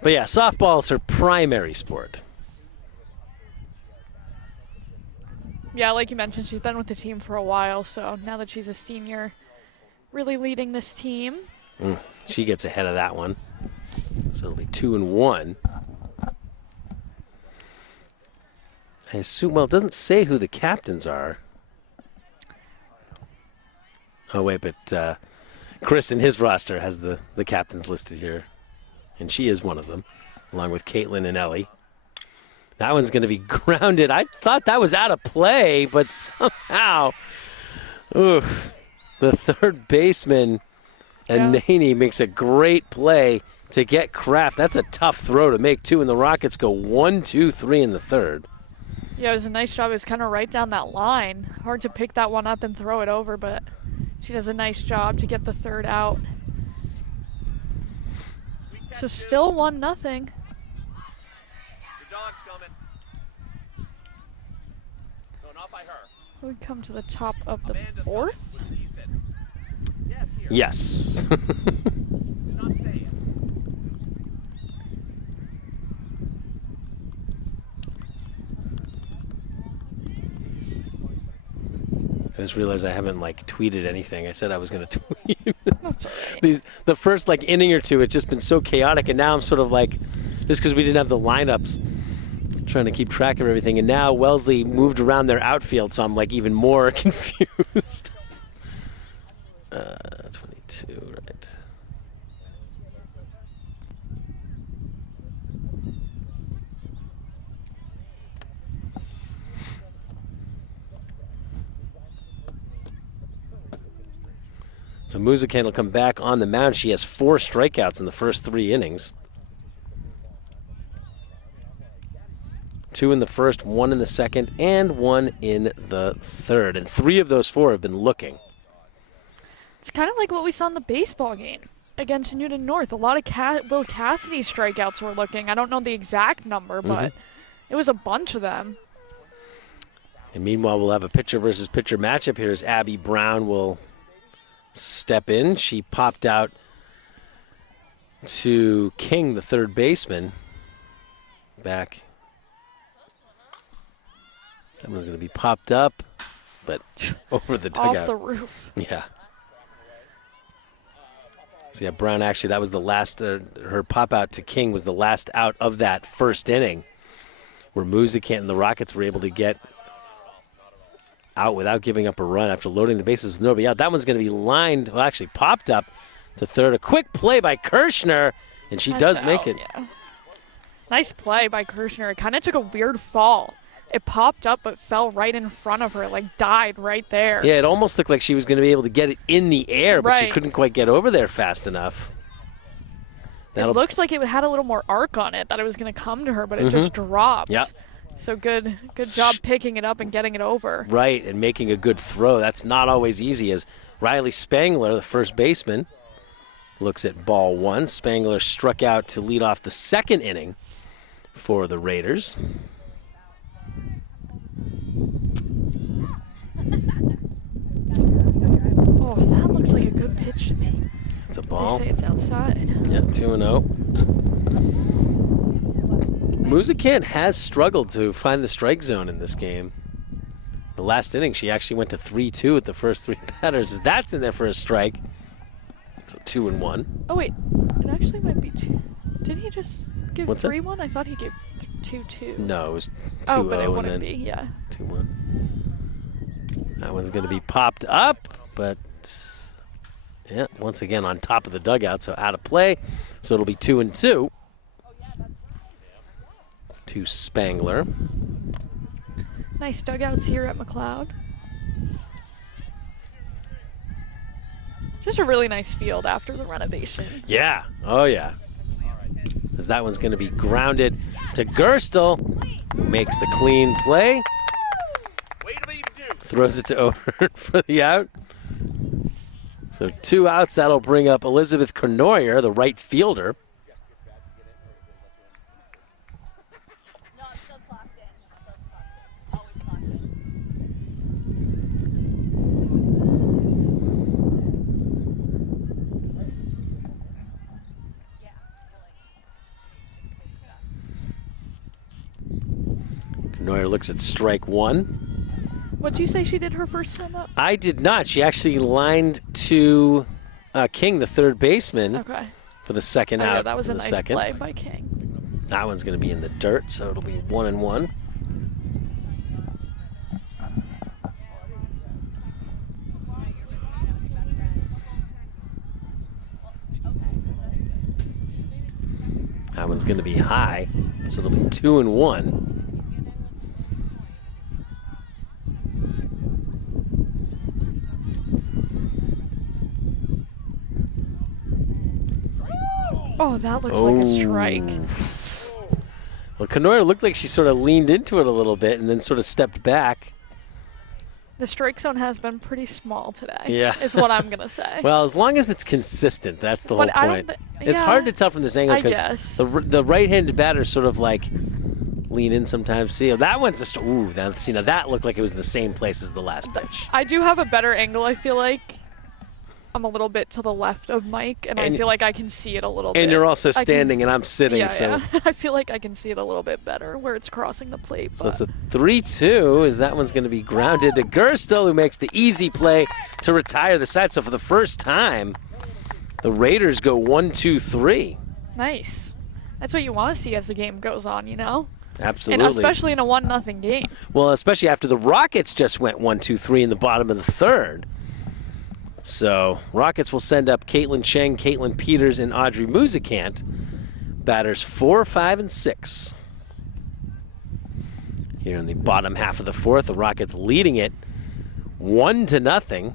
But yeah, softball is her primary sport. Yeah, like you mentioned, she's been with the team for a while, so now that she's a senior, really leading this team. She gets ahead of that one. So it'll be 2-1. I assume, well, it doesn't say who the captains are. Oh, wait, but Chris in his roster has the captains listed here. And she is one of them, along with Caitlin and Ellie. That one's going to be grounded. I thought that was out of play, but somehow, the third baseman, Anani, makes a great play to get Kraft. That's a tough throw to make, too, and the Rockets go 1, 2, 3 in the third. Yeah, it was a nice job. It was kind of right down that line. Hard to pick that one up and throw it over, but she does a nice job to get the third out. So still 1-0. Your dog's coming. No, not by her. We come to the top of the Amanda's fourth. coming. Easton. Yes, here. Yes. She's not staying. I just realized I haven't tweeted anything. I said I was going to tweet. That's all right. The first inning or two, it's just been so chaotic, and now I'm sort of just because we didn't have the lineups, trying to keep track of everything. And now Wellesley moved around their outfield, so I'm like even more confused. 22, right. So Muzikan will come back on the mound. She has 4 strikeouts in the first 3 innings. 2 in the first, 1 in the second, and 1 in the third. And 3 of those 4 have been looking. It's kind of like what we saw in the baseball game against Newton North. A lot of Will Cassidy strikeouts were looking. I don't know the exact number, but it was a bunch of them. And meanwhile, we'll have a pitcher versus pitcher matchup here as Abby Brown will step in. She popped out to King, the third baseman. Back. That one's going to be popped up, but over the dugout. Off the roof. Yeah. So yeah, Brown actually, that was the last, her pop out to King was the last out of that first inning where Muzikan and the Rockets were able to get out without giving up a run after loading the bases with nobody out. That one's going to be lined, well, actually popped up to third. A quick play by Kirshner, and she does make it. Yeah. Nice play by Kirshner. It kind of took a weird fall. It popped up but fell right in front of her, like died right there. Yeah, it almost looked like she was going to be able to get it in the air, but she couldn't quite get over there fast enough. It looked like it had a little more arc on it, that it was going to come to her, but it just dropped. Yep. So good job picking it up and getting it over. Right, and making a good throw. That's not always easy as Riley Spangler, the first baseman, looks at ball 1. Spangler struck out to lead off the second inning for the Raiders. Oh, that looks like a good pitch to me. It's a ball. They say it's outside. Yeah, 2-0. Muzikan has struggled to find the strike zone in this game. The last inning, she actually went to 3-2 with the first 3 batters. That's in there for a strike. So 2-1. Oh, wait. It actually might be 2. Did he just give 3-1? I thought he gave 2-2. No, it was 2-0. Oh, but it wouldn't be, yeah. 2-1. That one's going to be popped up, but yeah, once again on top of the dugout, so out of play. So it'll be 2-2 to Spangler. Nice dugouts here at McLeod. Just a really nice field after the renovation. Yeah. Oh, yeah. As that one's going to be grounded to Gerstel, who makes the clean play. Throws it to O'Hearn for the out. So 2 outs. That'll bring up Elizabeth Cournoyer, the right fielder. Cournoyer looks at strike 1. What'd you say she did her first time up? I did not. She actually lined to King, the third baseman, for the second out. Yeah, that was a nice play by King. That one's going to be in the dirt, so it'll be 1-1. That one's going to be high, so it'll be 2-1. Oh, that looks like a strike. Well, Cournoyer looked like she sort of leaned into it a little bit and then sort of stepped back. The strike zone has been pretty small today, yeah, is what I'm going to say. Well, as long as it's consistent, that's the whole point. It's hard to tell from this angle because the right-handed batters sort of like lean in sometimes. See, that one's now that looked like it was in the same place as the last pitch. I do have a better angle, I feel like. I'm a little bit to the left of Mike, and I feel like I can see it a little bit. And you're also standing, and I'm sitting. Yeah, so yeah. I feel like I can see it a little bit better where it's crossing the plate. So it's a 3-2, as that one's going to be grounded to Gerstel, who makes the easy play to retire the side. So for the first time, the Raiders go 1-2-3. Nice. That's what you want to see as the game goes on, you know? Absolutely. And especially in a 1-0 game. Well, especially after the Rockets just went 1-2-3 in the bottom of the third. So Rockets will send up Caitlin Cheng, Caitlin Peters, and Audrey Musicant. Batters 4, 5, and 6. Here in the bottom half of the fourth, the Rockets leading it 1-0.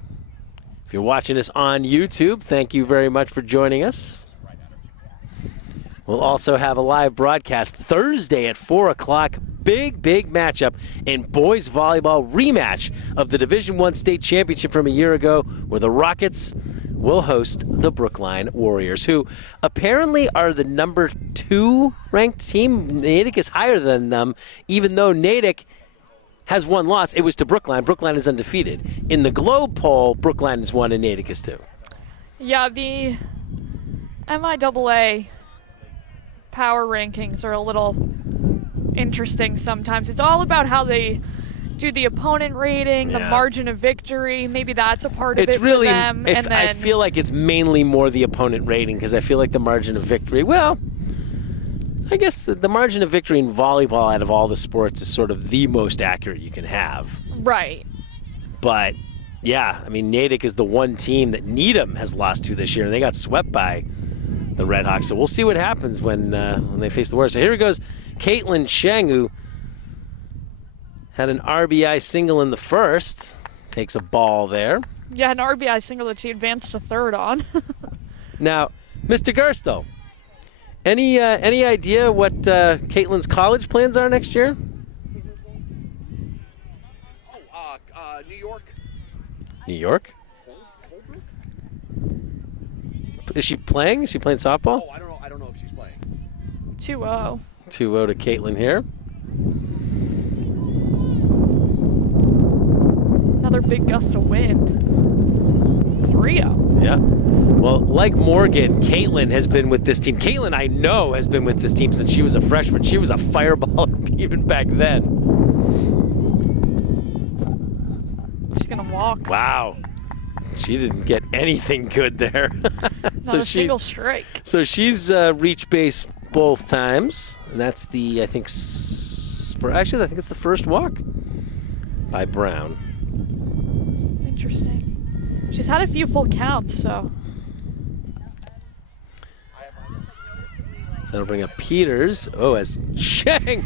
If you're watching us on YouTube, thank you very much for joining us. We'll also have a live broadcast Thursday at 4 o'clock. Big matchup in boys volleyball rematch of the Division I state championship from a year ago, where the Rockets will host the Brookline Warriors, who apparently are the number 2 ranked team. Natick is higher than them, even though Natick has 1 loss. It was to Brookline. Brookline is undefeated. In the Globe poll, Brookline is 1 and Natick is 2. Yeah, the MIAA power rankings are a little interesting sometimes. It's all about how they do the opponent rating, the margin of victory. Maybe that's a part of It's it really, for them. And then, I feel like it's mainly more the opponent rating, because I feel like the margin of victory, well, I guess the margin of victory in volleyball out of all the sports is sort of the most accurate you can have. right. But, yeah, I mean, Natick is the one team that Needham has lost to this year, and they got swept by the Redhawks. So we'll see what happens when they face the Warriors. So here goes Caitlin Cheng, who had an RBI single in the first. Takes a ball there. Yeah, an RBI single that she advanced to third on. Now, Mr. Gerstel, any idea what Caitlin's college plans are next year? New York. New York? Holbrook? Is she playing? Is she playing softball? Oh, I don't know if she's playing. 2-0. 2-0 to Caitlin here. Another big gust of wind. 3-0. Yeah. Well, like Morgan, Caitlin has been with this team. Caitlin, I know, has been with this team since she was a freshman. She was a fireballer even back then. She's going to walk. Wow. She didn't get anything good there. Not a single strike. So she's reached base both times. And that's the, I think it's the first walk by Brown. Interesting. She's had a few full counts, so. So that'll bring up Peters. Oh, as Cheng.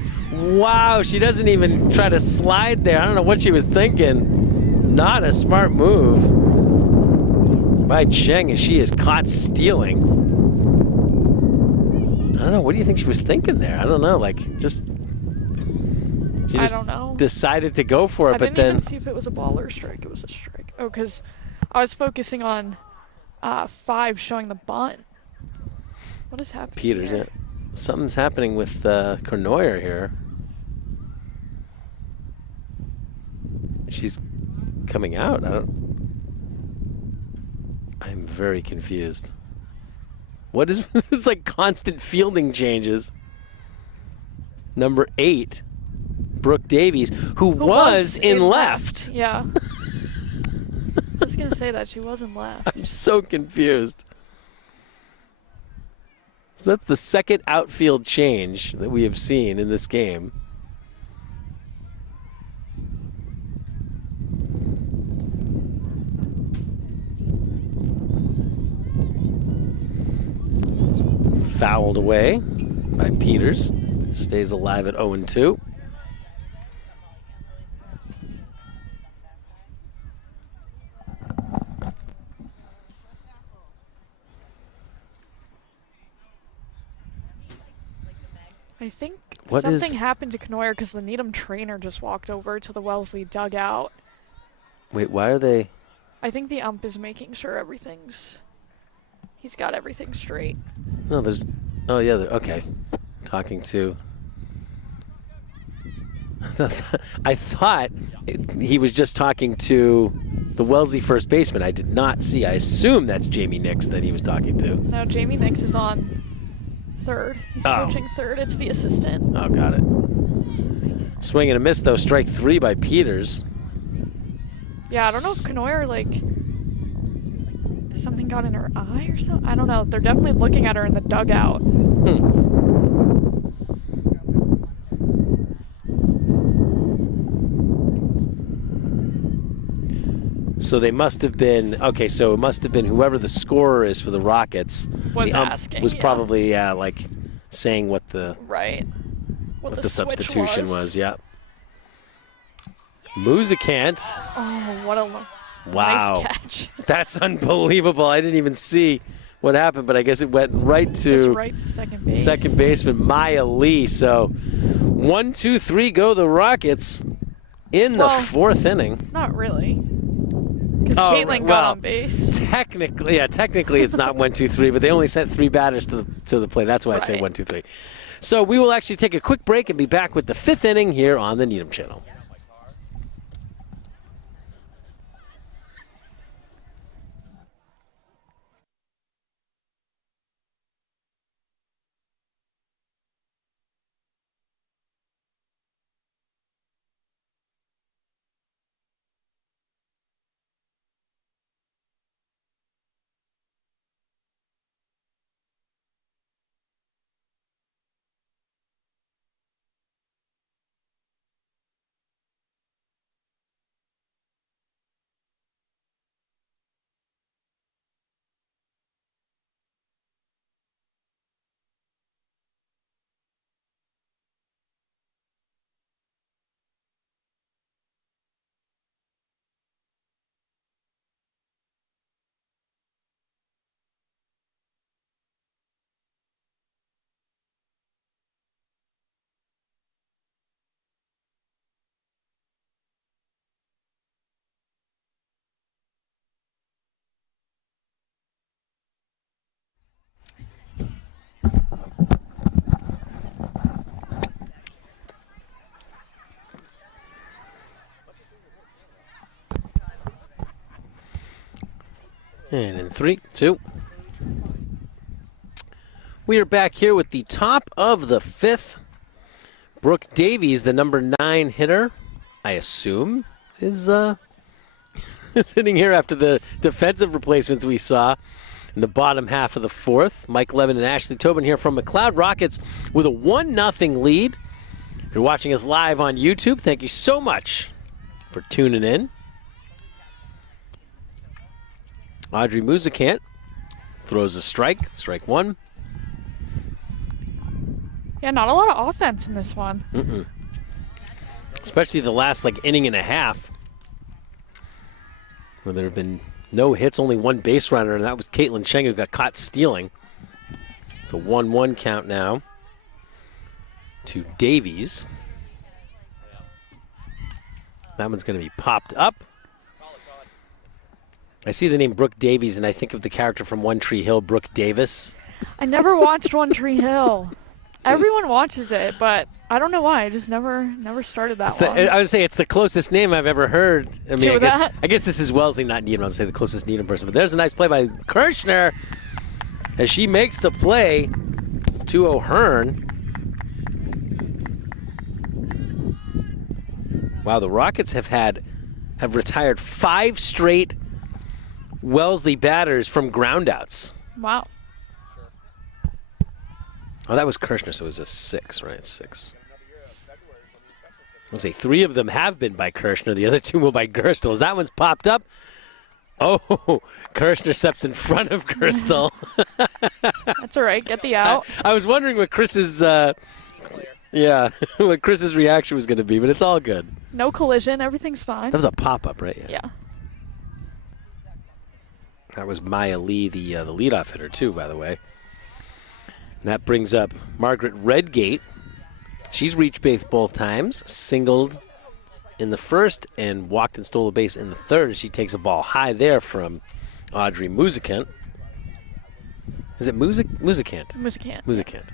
Wow, she doesn't even try to slide there. I don't know what she was thinking. Not a smart move by Cheng, as she is caught stealing. I don't know. What do you think she was thinking there? I don't know. She just I don't know. decided to go for it, I but didn't then even see if it was a ball or a strike. It was a strike. Oh, because I was focusing on 5 showing the bunt. What is happening Peters, here? yeah. Something's happening with Cournoyer here. She's coming out. I'm very confused. What is it's like constant fielding changes. Number 8, Brooke Davies, who was in left. Yeah. I was going to say that. She was in left. I'm so confused. So that's the second outfield change that we have seen in this game. Fouled away by Peters. Stays alive at 0-2. I think What something is- happened to Cournoyer because the Needham trainer just walked over to the Wellesley dugout. Wait, why are they? I think the ump is making sure he's got everything straight. No, there's. Oh, yeah, okay. Talking to. I thought he was just talking to the Wellesley first baseman. I did not see. I assume that's Jamie Nix that he was talking to. No, Jamie Nix is on third. He's coaching third. It's the assistant. Oh, got it. Swing and a miss, though. Strike 3 by Peters. Yeah, I don't know if Cournoyer, something got in her eye or something. I don't know. They're definitely looking at her in the dugout. So they must have been okay. So it must have been whoever the scorer is for the Rockets Was the ump asking, was yeah. probably like saying what the Right. what the switch substitution was. Yeah. Musicant. Oh, what a Wow. nice catch. That's unbelievable. I didn't even see what happened, but I guess it went right to Just right to second base. second baseman Maya Lee. So 1, 2, 3 go the Rockets in the fourth inning. Not really. Because Oh, Caitlin got on base. Technically it's not 1, 2, 3, but they only sent 3 batters to the plate. That's why I say Right. 1, 2, 3. So we will actually take a quick break and be back with the fifth inning here on the Needham channel. And in 3, 2. We are back here with the top of the fifth. Brooke Davies, the number 9 hitter, I assume, is sitting here after the defensive replacements we saw in the bottom half of the fourth. Mike Levin and Ashley Tobin here from McLeod Rockets with a 1-0 lead. If you're watching us live on YouTube, thank you so much for tuning in. Audrey Musicant throws a strike 1. Yeah, not a lot of offense in this one. Especially the last inning and a half, where there have been no hits, only 1 base runner, and that was Caitlin Cheng, who got caught stealing. It's a 1-1 count now to Davies. That one's going to be popped up. I see the name Brooke Davies, and I think of the character from One Tree Hill, Brooke Davis. I never watched One Tree Hill. Everyone watches it, but I don't know why. I just never started that one. I would say it's the closest name I've ever heard. I mean, To I guess this is Wellesley, not Needham. I would say the closest Needham person. But there's a nice play by Kirshner as she makes the play to O'Hearn. Wow, the Rockets have retired 5 straight Wellesley batters from groundouts. Wow. Oh, that was Kirshner, so it was a 6, right? 6. I'll say 3 of them have been by Kirshner. The other 2 were by Gerstel. As that one's popped up, oh, Kirshner steps in front of Gerstel. That's all right. Get the out. I was wondering what Chris's, what Chris's reaction was going to be, but it's all good. No collision. Everything's fine. That was a pop-up, right? Yeah. That was Maya Lee, the leadoff hitter, too, by the way. And that brings up Margaret Redgate. She's reached base both times, singled in the first and walked and stole a base in the third. She takes a ball high there from Audrey Musicant. Is it Musicant? Musicant. Musicant.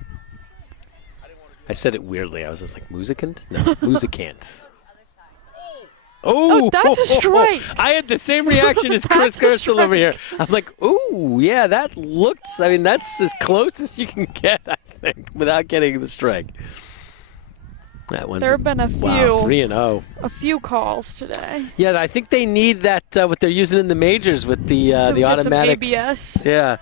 I said it weirdly. I was just like, Musicant? No, Musicant. Oh, that's a strike. I had the same reaction as Chris Gerstel over here. I'm like, ooh, yeah, that looks, I mean, that's as close as you can get, I think, without getting the strike. That one's There have been a few. Wow, 3-0. A few calls today. Yeah, I think they need that, what they're using in the majors with the automatic. Some ABS. Yeah.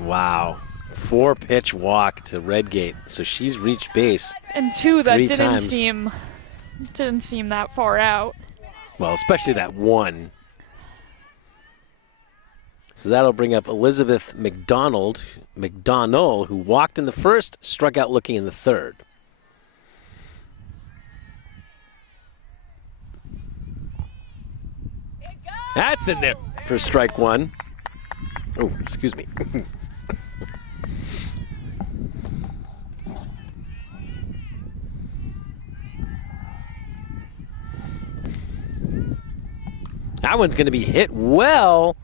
Wow. 4-pitch walk to Redgate, so she's reached base. And two that 3 didn't times. seem that far out. Well, especially that one. So that'll bring up Elizabeth McDonald, who walked in the first, struck out looking in the third. That's in there for strike one. Oh, excuse me. That one's going to be hit well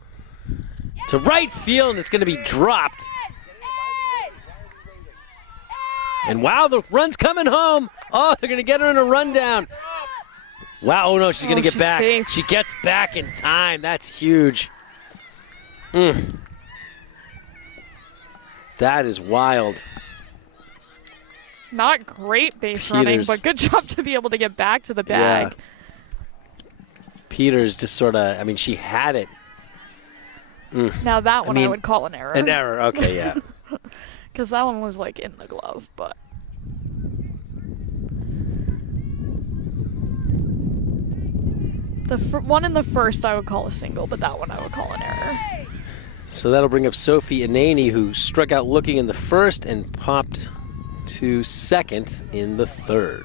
to right field, and it's going to be dropped. And wow, the run's coming home. Oh, they're going to get her in a rundown. Wow, oh no, she's going to get back. Safe. She gets back in time. That's huge. That is wild. Not great base running, but good job to be able to get back to the bag. Yeah. Peters just sort of, I mean, she had it. Now that one I would call an error. An error, okay, yeah. Because that one was like in the glove, but. The one in the first I would call a single, but that one I would call an error. So that'll bring up Sophie Inani, who struck out looking in the first and popped to second in the third.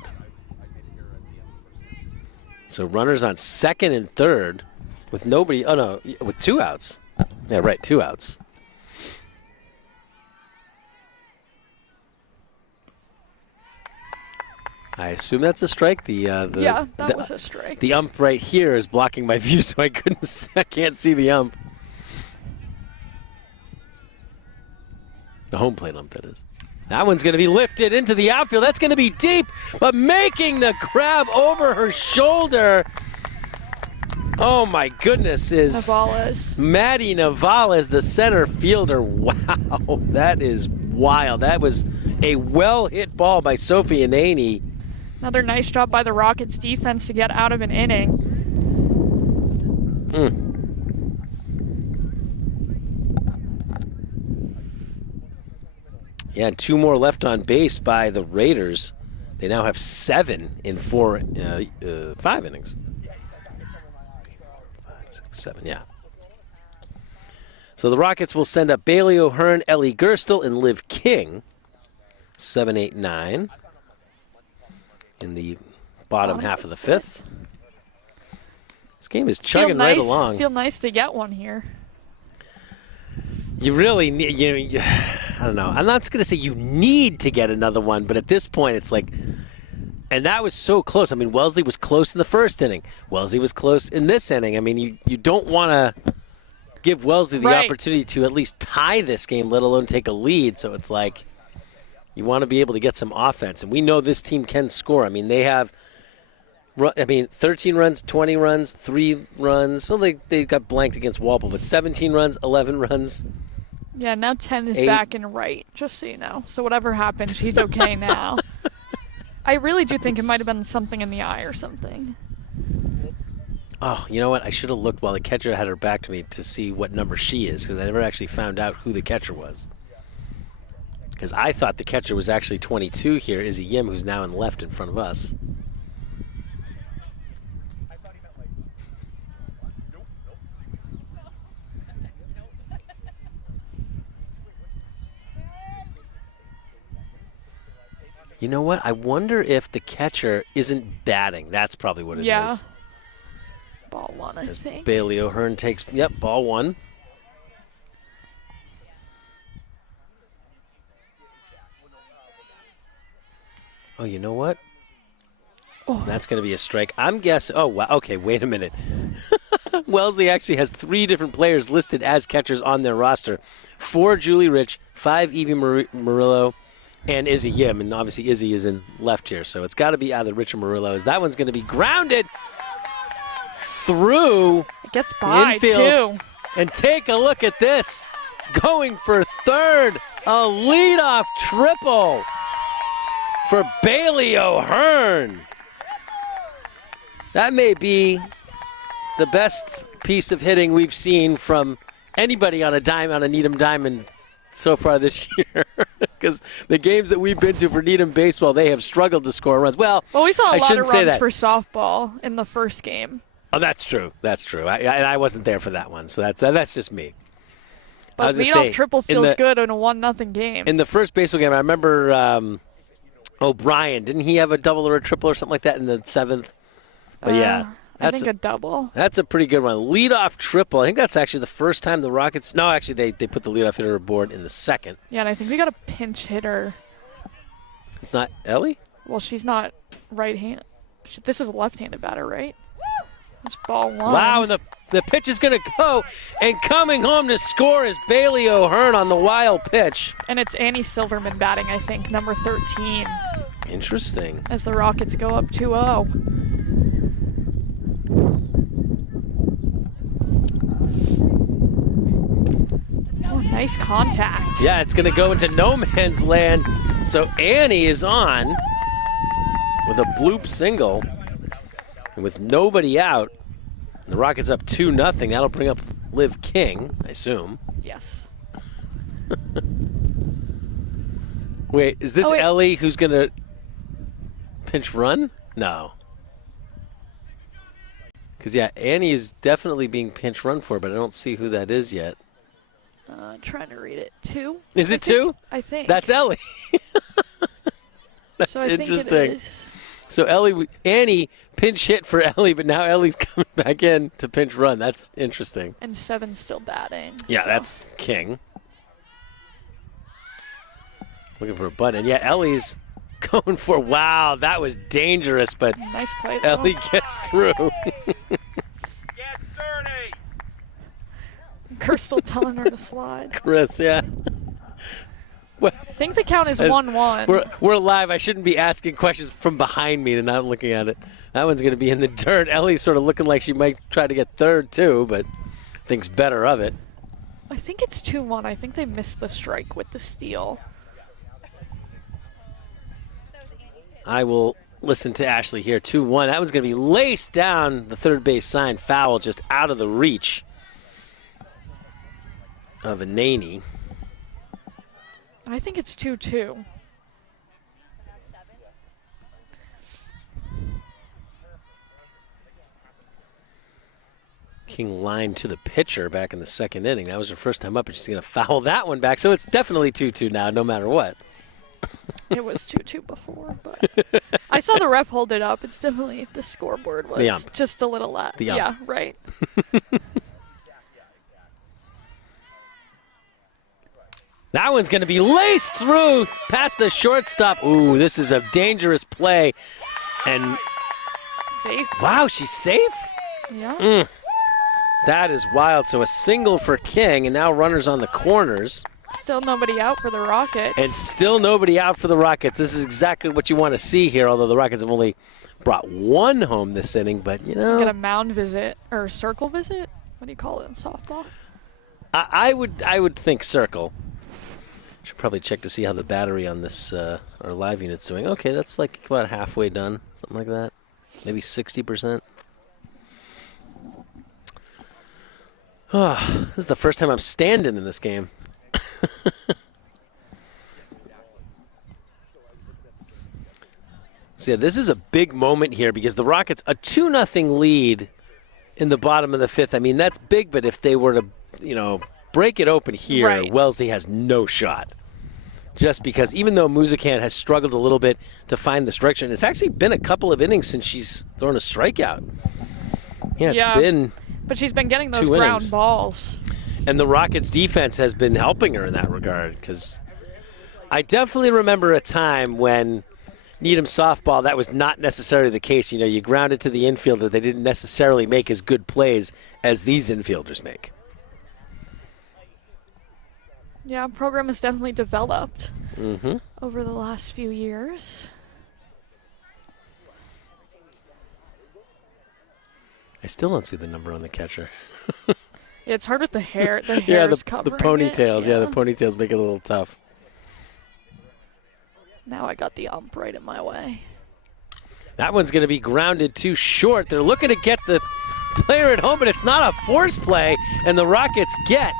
So runners on second and third with nobody, oh no, with 2 outs. Yeah, right, 2 outs. I assume that's a strike. Yeah, that was a strike. The ump right here is blocking my view, so I can't see the ump. The home plate ump, that is. That one's going to be lifted into the outfield. That's going to be deep, but making the grab over her shoulder. Oh my goodness, is Navales. Maddie Navales, the center fielder. Wow, that is wild. That was a well-hit ball by Sophie Inani. Another nice job by the Rockets defense to get out of an inning. Yeah, and 2 more left on base by the Raiders. They now have 7 in 5 innings. 5, 6, 7, yeah. So the Rockets will send up Bailey O'Hearn, Ellie Gerstel, and Liv King. 7, 8, 9 in the bottom half of the 5th. This game is chugging right along. Feel nice to get one here. You really need, I don't know. I'm not going to say you need to get another one, but at this point it's like, and that was so close. I mean, Wellesley was close in the first inning. Wellesley was close in this inning. I mean, you don't want to give Wellesley the opportunity to at least tie this game, let alone take a lead. So it's like you want to be able to get some offense. And we know this team can score. I mean, they have, 13 runs, 20 runs, 3 runs. Well, they got blanked against Walpole, but 17 runs, 11 runs. Yeah, now 10 is 8. back in right, just so you know. So whatever happens, he's okay now. I really do think it might have been something in the eye or something. Oh, you know what? I should have looked while the catcher had her back to me to see what number she is, because I never actually found out who the catcher was. Because I thought the catcher was actually 22 here, Izzy Yim, who's now in left in front of us. You know what? I wonder if the catcher isn't batting. That's probably what it is. Ball 1, I think. Bailey O'Hearn takes, ball 1. Oh, you know what? Oh. That's going to be a strike. I'm guessing. Oh, wow. Okay, wait a minute. Wellesley actually has 3 different players listed as catchers on their roster. 4 Julie Rich, 5 Evie Murillo, and Izzy Yim. And obviously Izzy is in left here, so it's got to be either Rich or Murillo. As that one's going to be grounded through it gets by, infield. too. And take a look at this. Going for third, a leadoff triple for Bailey O'Hearn. That may be the best piece of hitting we've seen from anybody on a Needham Diamond so far this year because the games that we've been to for Needham baseball, they have struggled to score runs. Well, we saw a lot of runs that. for softball in the first game. Oh, that's true. That's true. I wasn't there for that one, so that's just me. But leadoff triple feels good in a 1-0 game. In the first baseball game, I remember O'Brien. Didn't he have a double or a triple or something like that in the 7th? But yeah. I think a double. That's a pretty good one. Leadoff triple. I think that's actually the first time the Rockets. No, actually, they put the leadoff hitter aboard in the 2nd. Yeah, and I think we got a pinch hitter. It's not Ellie? Well, she's not right-handed. This is a left-handed batter, right? It's ball 1. Wow, and the pitch is going to go. And coming home to score is Bailey O'Hearn on the wild pitch. And it's Annie Silverman batting, I think, number 13. Interesting. As the Rockets go up 2-0. Oh, nice contact. Yeah, it's going to go into no man's land. So Annie is on with a bloop single. And with nobody out, the Rockets up 2-0. That'll bring up Liv King, I assume. Yes. Wait, is this Ellie who's going to pinch run? No. Because, yeah, Annie is definitely being pinch run for, but I don't see who that is yet. Trying to read it. 2? Is it 2? I think. That's Ellie. That's so I interesting. think it is. So Annie pinch hit for Ellie, but now Ellie's coming back in to pinch run. That's interesting. And 7's still batting. Yeah, so. That's King. Looking for a butt. And yeah, Ellie's going for, wow, that was dangerous, but nice play, though. Ellie gets through. Crystal telling her to slide. Chris, yeah. Well, I think the count is 1-1. We're live. I shouldn't be asking questions from behind me and not looking at it. That one's going to be in the dirt. Ellie's sort of looking like she might try to get third, too, but thinks better of it. I think it's 2-1. I think they missed the strike with the steal. I will listen to Ashley here. 2-1. That one's going to be laced down the third base sign. Foul just out of the reach of Anani. I think it's 2-2. King line to the pitcher back in the 2nd inning. That was her first time up, and she's going to foul that one back. So it's definitely 2-2 now, no matter what. It was 2-2 before, but I saw the ref hold it up. It's definitely the scoreboard was just a little less. Yeah, right. That one's going to be laced through past the shortstop. Ooh, this is a dangerous play. And safe. Wow, she's safe? Yeah. That is wild. So a single for King, and now runners on the corners. Still nobody out for the Rockets. And still nobody out for the Rockets. This is exactly what you want to see here, although the Rockets have only brought 1 home this inning. But, you know. Get a mound visit or circle visit? What do you call it in softball? I would think circle. Should probably check to see how the battery on this our live unit's doing. Okay, that's like about halfway done, something like that. Maybe 60%. Oh, this is the first time I'm standing in this game. So yeah, this is a big moment here because the Rockets, a 2-0 lead in the bottom of the 5th. I mean, that's big, but if they were to, break it open here, right, Wellesley has no shot. Just because even though Muzikan has struggled a little bit to find the strike zone, it's actually been a couple of innings since she's thrown a strikeout. Yeah, it's been but she's been getting those ground balls. And the Rockets' defense has been helping her in that regard because I definitely remember a time when Needham softball, that was not necessarily the case. You grounded to the infielder. They didn't necessarily make as good plays as these infielders make. Yeah, program has definitely developed over the last few years. I still don't see the number on the catcher. Yeah, it's hard with the hair. The hair is covering the ponytails. it. Yeah, the ponytails make it a little tough. Now I got the ump right in my way. That one's going to be grounded too short. They're looking to get the player at home, but it's not a force play, and the Rockets get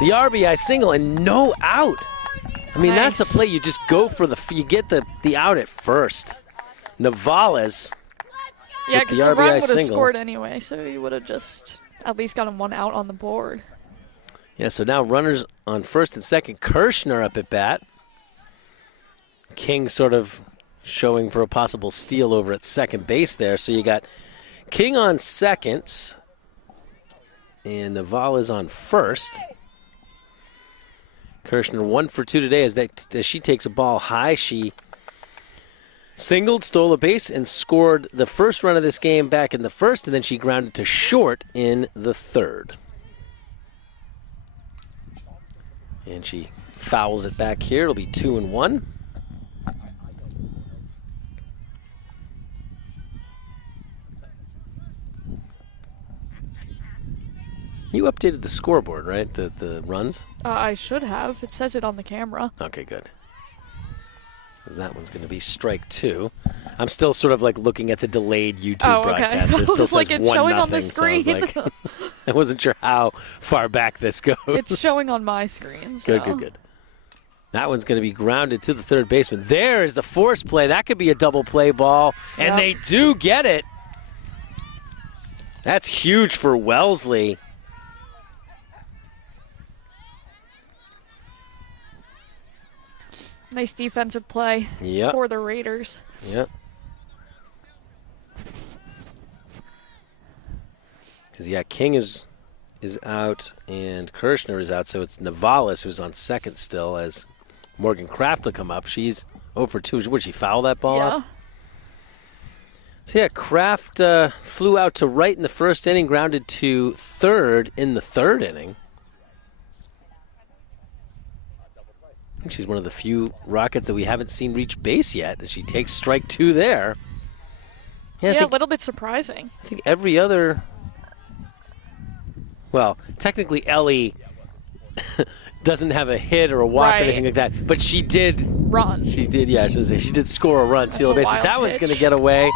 The RBI single and no out. I mean, Nice. that's a play you just go for you get the out at first. Navales. Yeah, with the because the run RBI would have single. scored anyway, so he would have just at least gotten one out on the board. Yeah, so now runners on first and second. Kirshner up at bat. King sort of showing for a possible steal over at second base there. So you got King on second, and Navales on first. Kirshner 1 for 2 today as she takes a ball high. She singled, stole a base, and scored the first run of this game back in the first, and then she grounded to short in the third. And she fouls it back here. It'll be 2-1. You updated the scoreboard, right? The runs? I should have. It says it on the camera. Okay, good. That one's going to be strike 2. I'm still sort of like looking at the delayed YouTube broadcast. It I still was says like, it's 1-0. showing on the So I was screen. like, I wasn't sure how far back this goes. It's showing on my screen. So. Good. That one's going to be grounded to the third baseman. There is the force play. That could be a double play ball, and they do get it. That's huge for Wellesley. Nice defensive play for the Raiders. Yep. Because, King is out and Kirshner is out, so it's Navales who's on second still as Morgan Kraft will come up. She's 0 for 2. Would she foul that ball off? So, Kraft flew out to right in the first inning, grounded to third in the third inning. I think she's one of the few Rockets that we haven't seen reach base yet as she takes strike 2 there. Yeah, a little bit surprising. I think every other... Well, technically Ellie doesn't have a hit or a walk or anything like that, but she did... Run. She did, I should say. She did score a run, steal a bases. That one's going to get away.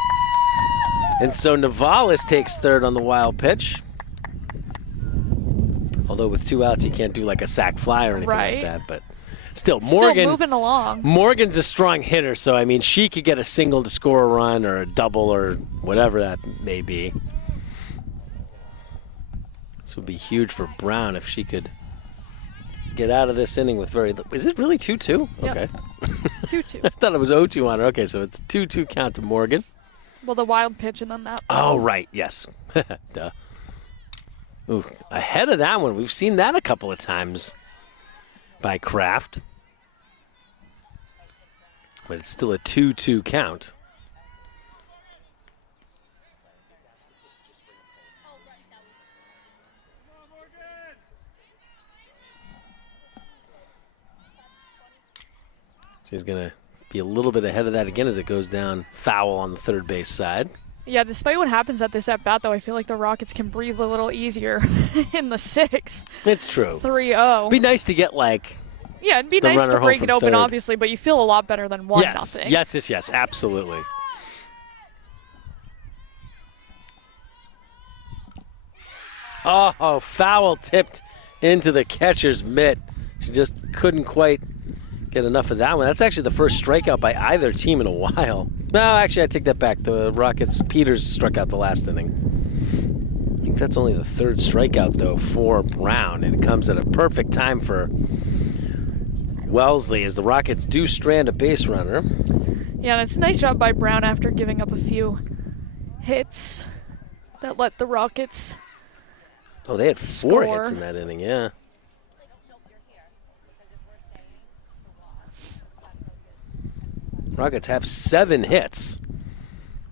And so Navales takes third on the wild pitch. Although with 2 outs, you can't do like a sac fly or anything like that, but... Still, Morgan. Still moving along. Morgan's a strong hitter, so I mean, she could get a single to score a run or a double or whatever that may be. This would be huge for Brown if she could get out of this inning with very. Is it really 2-2? Yep. Okay. 2-2. I thought it was 0-2 on her. Okay, so it's 2-2 count to Morgan. Well, the wild pitch and then that. Oh, right. Yes. Duh. Ooh, ahead of that one. We've seen that a couple of times by Kraft. But it's still a 2-2 count. She's going to be a little bit ahead of that again as it goes down foul on the third base side. Yeah, despite what happens at this at-bat, though, I feel like the Rockets can breathe a little easier in the 6. It's true. 3-0. It'd be nice to get, like... Yeah, it'd be the nice runner to home break from it open, third. obviously, but you feel a lot better than 1-0. Yes, absolutely. Oh, foul tipped into the catcher's mitt. She just couldn't quite get enough of that one. That's actually the first strikeout by either team in a while. No, actually, I take that back. The Rockets, Peters struck out the last inning. I think that's only the third strikeout, though, for Brown, and it comes at a perfect time for Wellesley as the Rockets do strand a base runner. Yeah, and it's a nice job by Brown after giving up a few hits that let the Rockets Oh, they had 4 score. hits in that inning, yeah. Rockets have 7 hits.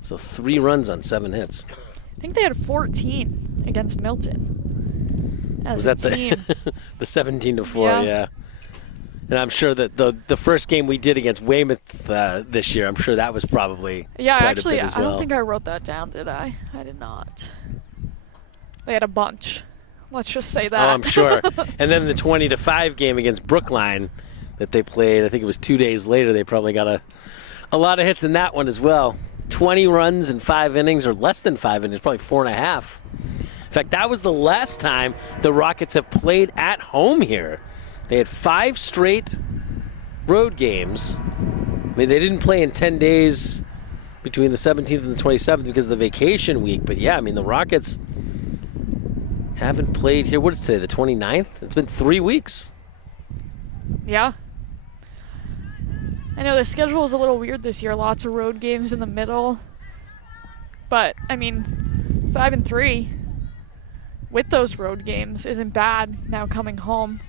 So 3 runs on 7 hits. I think they had 14 against Milton as Was a that team. the 17-4, yeah. And I'm sure that the first game we did against Weymouth this year, I'm sure that was probably Yeah, quite actually, a bit as well. I don't think I wrote that down, did I? I did not. They had a bunch. Let's just say that. Oh, I'm sure. And then the 20-5 game against Brookline that they played, I think it was 2 days later, they probably got a lot of hits in that one as well. 20 runs in 5 innings, or less than 5 innings, probably 4.5. fact, that was the last time the Rockets have played at home here. They had 5 straight road games. I mean, they didn't play in 10 days between the 17th and the 27th because of the vacation week. But, yeah, I mean, the Rockets haven't played here. What is today, the 29th? It's been 3 weeks. Yeah. I know the schedule is a little weird this year. Lots of road games in the middle. But, I mean, 5-3 with those road games isn't bad now coming home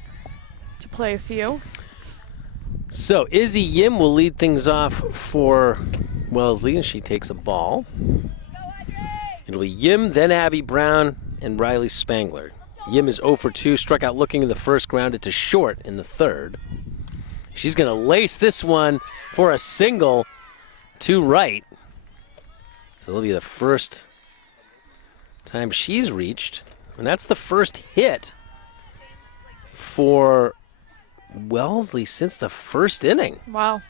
to play a few. So Izzy Yim will lead things off for Wellesley, and she takes a ball. It'll be Yim, then Abby Brown, and Riley Spangler. Yim is 0 for 2, struck out looking in the first, grounded to short in the third. She's going to lace this one for a single to right. So it'll be the first time she's reached. And that's the first hit for Wellesley since the first inning. Wow.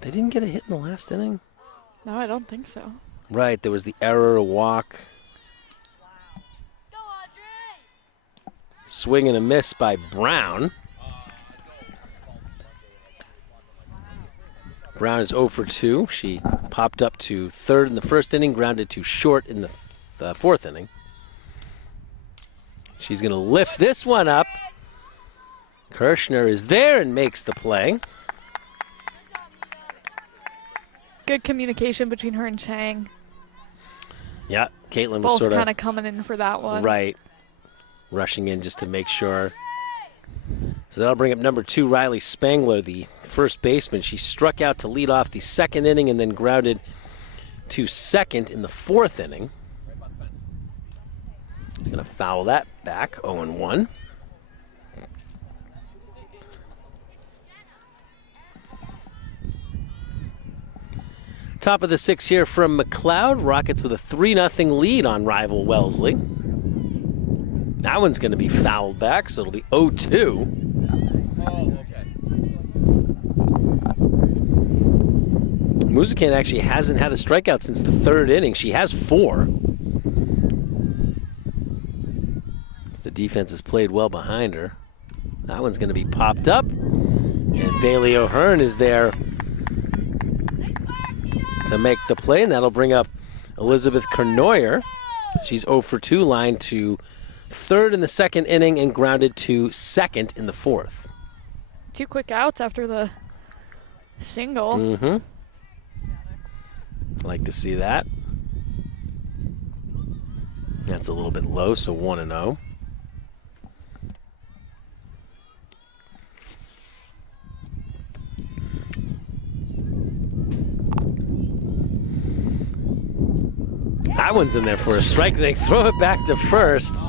They didn't get a hit in the last inning? No, I don't think so. Right, there was the error, a walk. Swing and a miss by Brown. Brown is 0 for 2. She popped up to third in the first inning, grounded to short in the fourth inning. She's going to lift this one up. Kirshner is there and makes the play. Good communication between her and Chang. Yeah, Caitlin was Both sort of kind of coming in for that one. right, rushing in just to make sure. So that'll bring up number 2, Riley Spangler, the first baseman. She struck out to lead off the second inning and then grounded to second in the fourth inning. She's going to foul that back, 0-1. Top of the 6 here from McLeod. Rockets with a 3-0 lead on rival Wellesley. That one's going to be fouled back, so it'll be 0-2. Oh, okay. Muzikan actually hasn't had a strikeout since the third inning. She has 4. The defense has played well behind her. That one's going to be popped up. And Bailey O'Hearn is there to make the play, and that'll bring up Elizabeth Kernoyer. She's 0 for 2, lined to third in the second inning and grounded to second in the fourth. 2 quick outs after the single. Mm-hmm. Like to see that. That's a little bit low, so 1-0. That one's in there for a strike. They throw it back to first.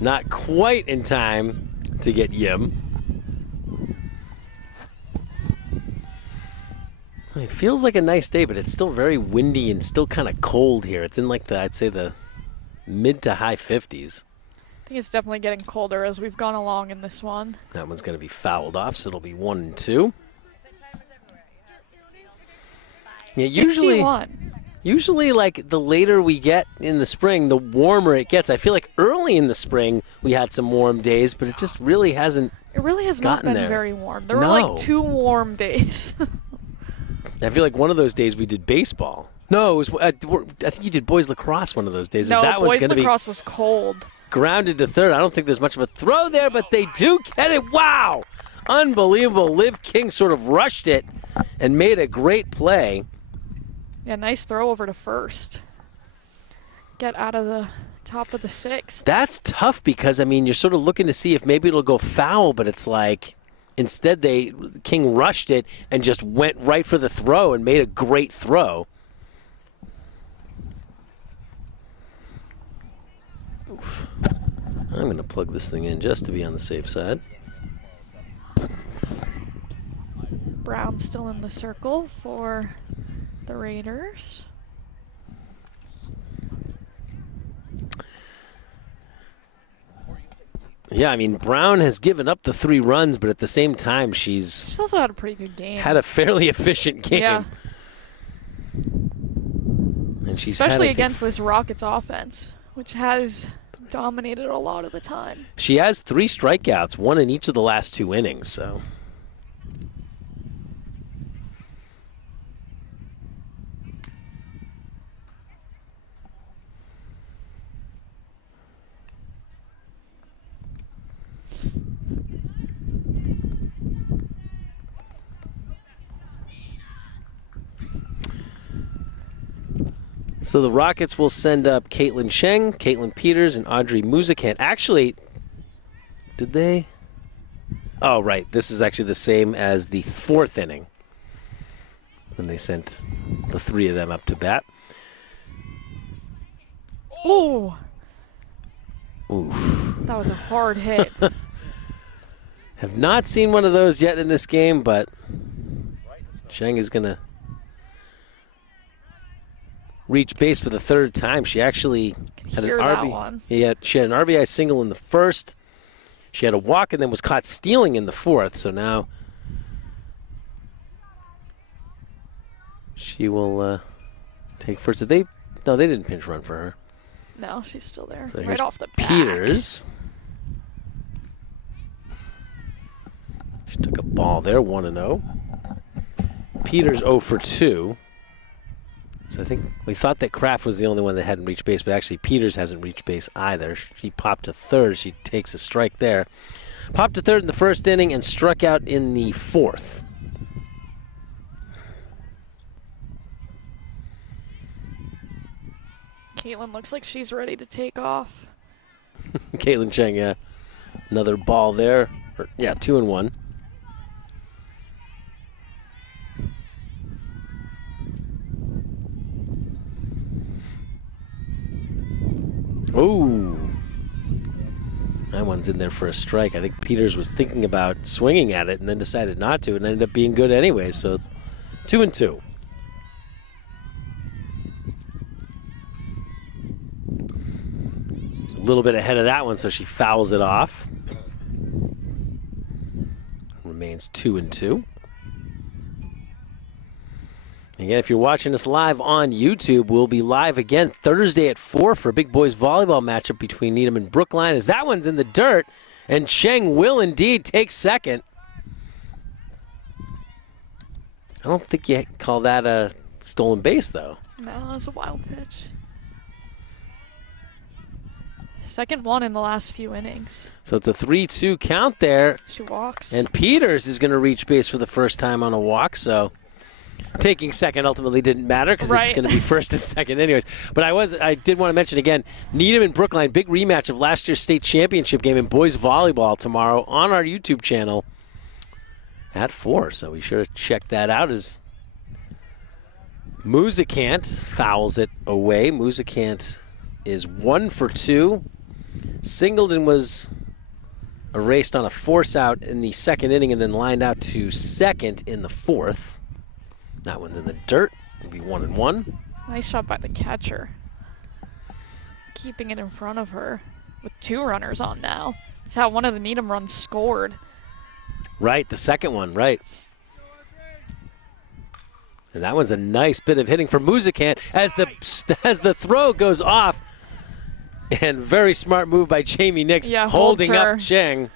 Not quite in time to get Yim. It feels like a nice day, but it's still very windy and still kind of cold here. It's in like I'd say the mid to high 50s. I think it's definitely getting colder as we've gone along in this one. That one's going to be fouled off, so it'll be 1-2. Yeah, usually, like, the later we get in the spring, the warmer it gets. I feel like early in the spring we had some warm days, but it just really hasn't. It really has not been there. very warm. There were like 2 warm days. I feel like one of those days we did baseball. No, it was, I think you did boys lacrosse one of those days. No, that one's boys gonna lacrosse was cold. Grounded to third. I don't think there's much of a throw there, but they do get it. Wow! Unbelievable. Liv King sort of rushed it and made a great play. Yeah, nice throw over to first. Get out of the top of the 6th. That's tough because, I mean, you're sort of looking to see if maybe it'll go foul, but it's like instead King rushed it and just went right for the throw and made a great throw. Oof. I'm going to plug this thing in just to be on the safe side. Brown still in the circle for the Raiders. Yeah, I mean, Brown has given up the 3 runs, but at the same time, She's also had a pretty good game. had a fairly efficient game. Yeah. And she's Especially had, against this Rockets offense. which has dominated a lot of the time. She has 3 strikeouts, 1 in each of the last 2 innings, so. So the Rockets will send up Caitlin Cheng, Caitlin Peters, and Audrey Musicant. Actually, did they? Oh, right. This is actually the same as the 4th inning when they sent the 3 of them up to bat. Oh, Oof. that was a hard hit. Have not seen one of those yet in this game, but Cheng is going to reach base for the 3rd time. She actually had an she had an RBI single in the 1st. She had a walk and then was caught stealing in the 4th. So now she will take first. Did they? No, they didn't pinch run for her. No, she's still there. So right off the back. Peters. She took a ball there, 1-0. Peters 0 for 2. So I think we thought that Kraft was the only one that hadn't reached base, but actually Peters hasn't reached base either. She popped to 3rd. She takes a strike there. Popped to 3rd in the 1st inning and struck out in the 4th. Caitlin looks like she's ready to take off. Caitlin Cheng, yeah. Another ball there. 2-1. Ooh. That one's in there for a strike. I think Peters was thinking about swinging at it and then decided not to and ended up being good anyway. So it's 2-2. A little bit ahead of that one, so she fouls it off. Remains 2-2. Again, if you're watching us live on YouTube, we'll be live again Thursday at 4 for a big boys volleyball matchup between Needham and Brookline, as that one's in the dirt, and Cheng will indeed take second. I don't think you call that a stolen base, though. No, that's a wild pitch. Second one in the last few innings. So it's a 3-2 count there. She walks. And Peters is going to reach base for the first time on a walk, so taking second ultimately didn't matter because it's going to be first and second anyways. But I did want to mention again, Needham and Brookline, big rematch of last year's state championship game in boys volleyball tomorrow on our YouTube channel at 4. So be sure to check that out as Musicant fouls it away. Musicant is 1 for 2. Singleton was erased on a force out in the 2nd inning and then lined out to 2nd in the 4th. That one's in the dirt. It'll be 1-1. Nice shot by the catcher. Keeping it in front of her with 2 runners on now. That's how one of the Needham runs scored. Right, the second one, right. And that one's a nice bit of hitting for Musicant as the throw goes off. And very smart move by Jamie Nix holding up Cheng.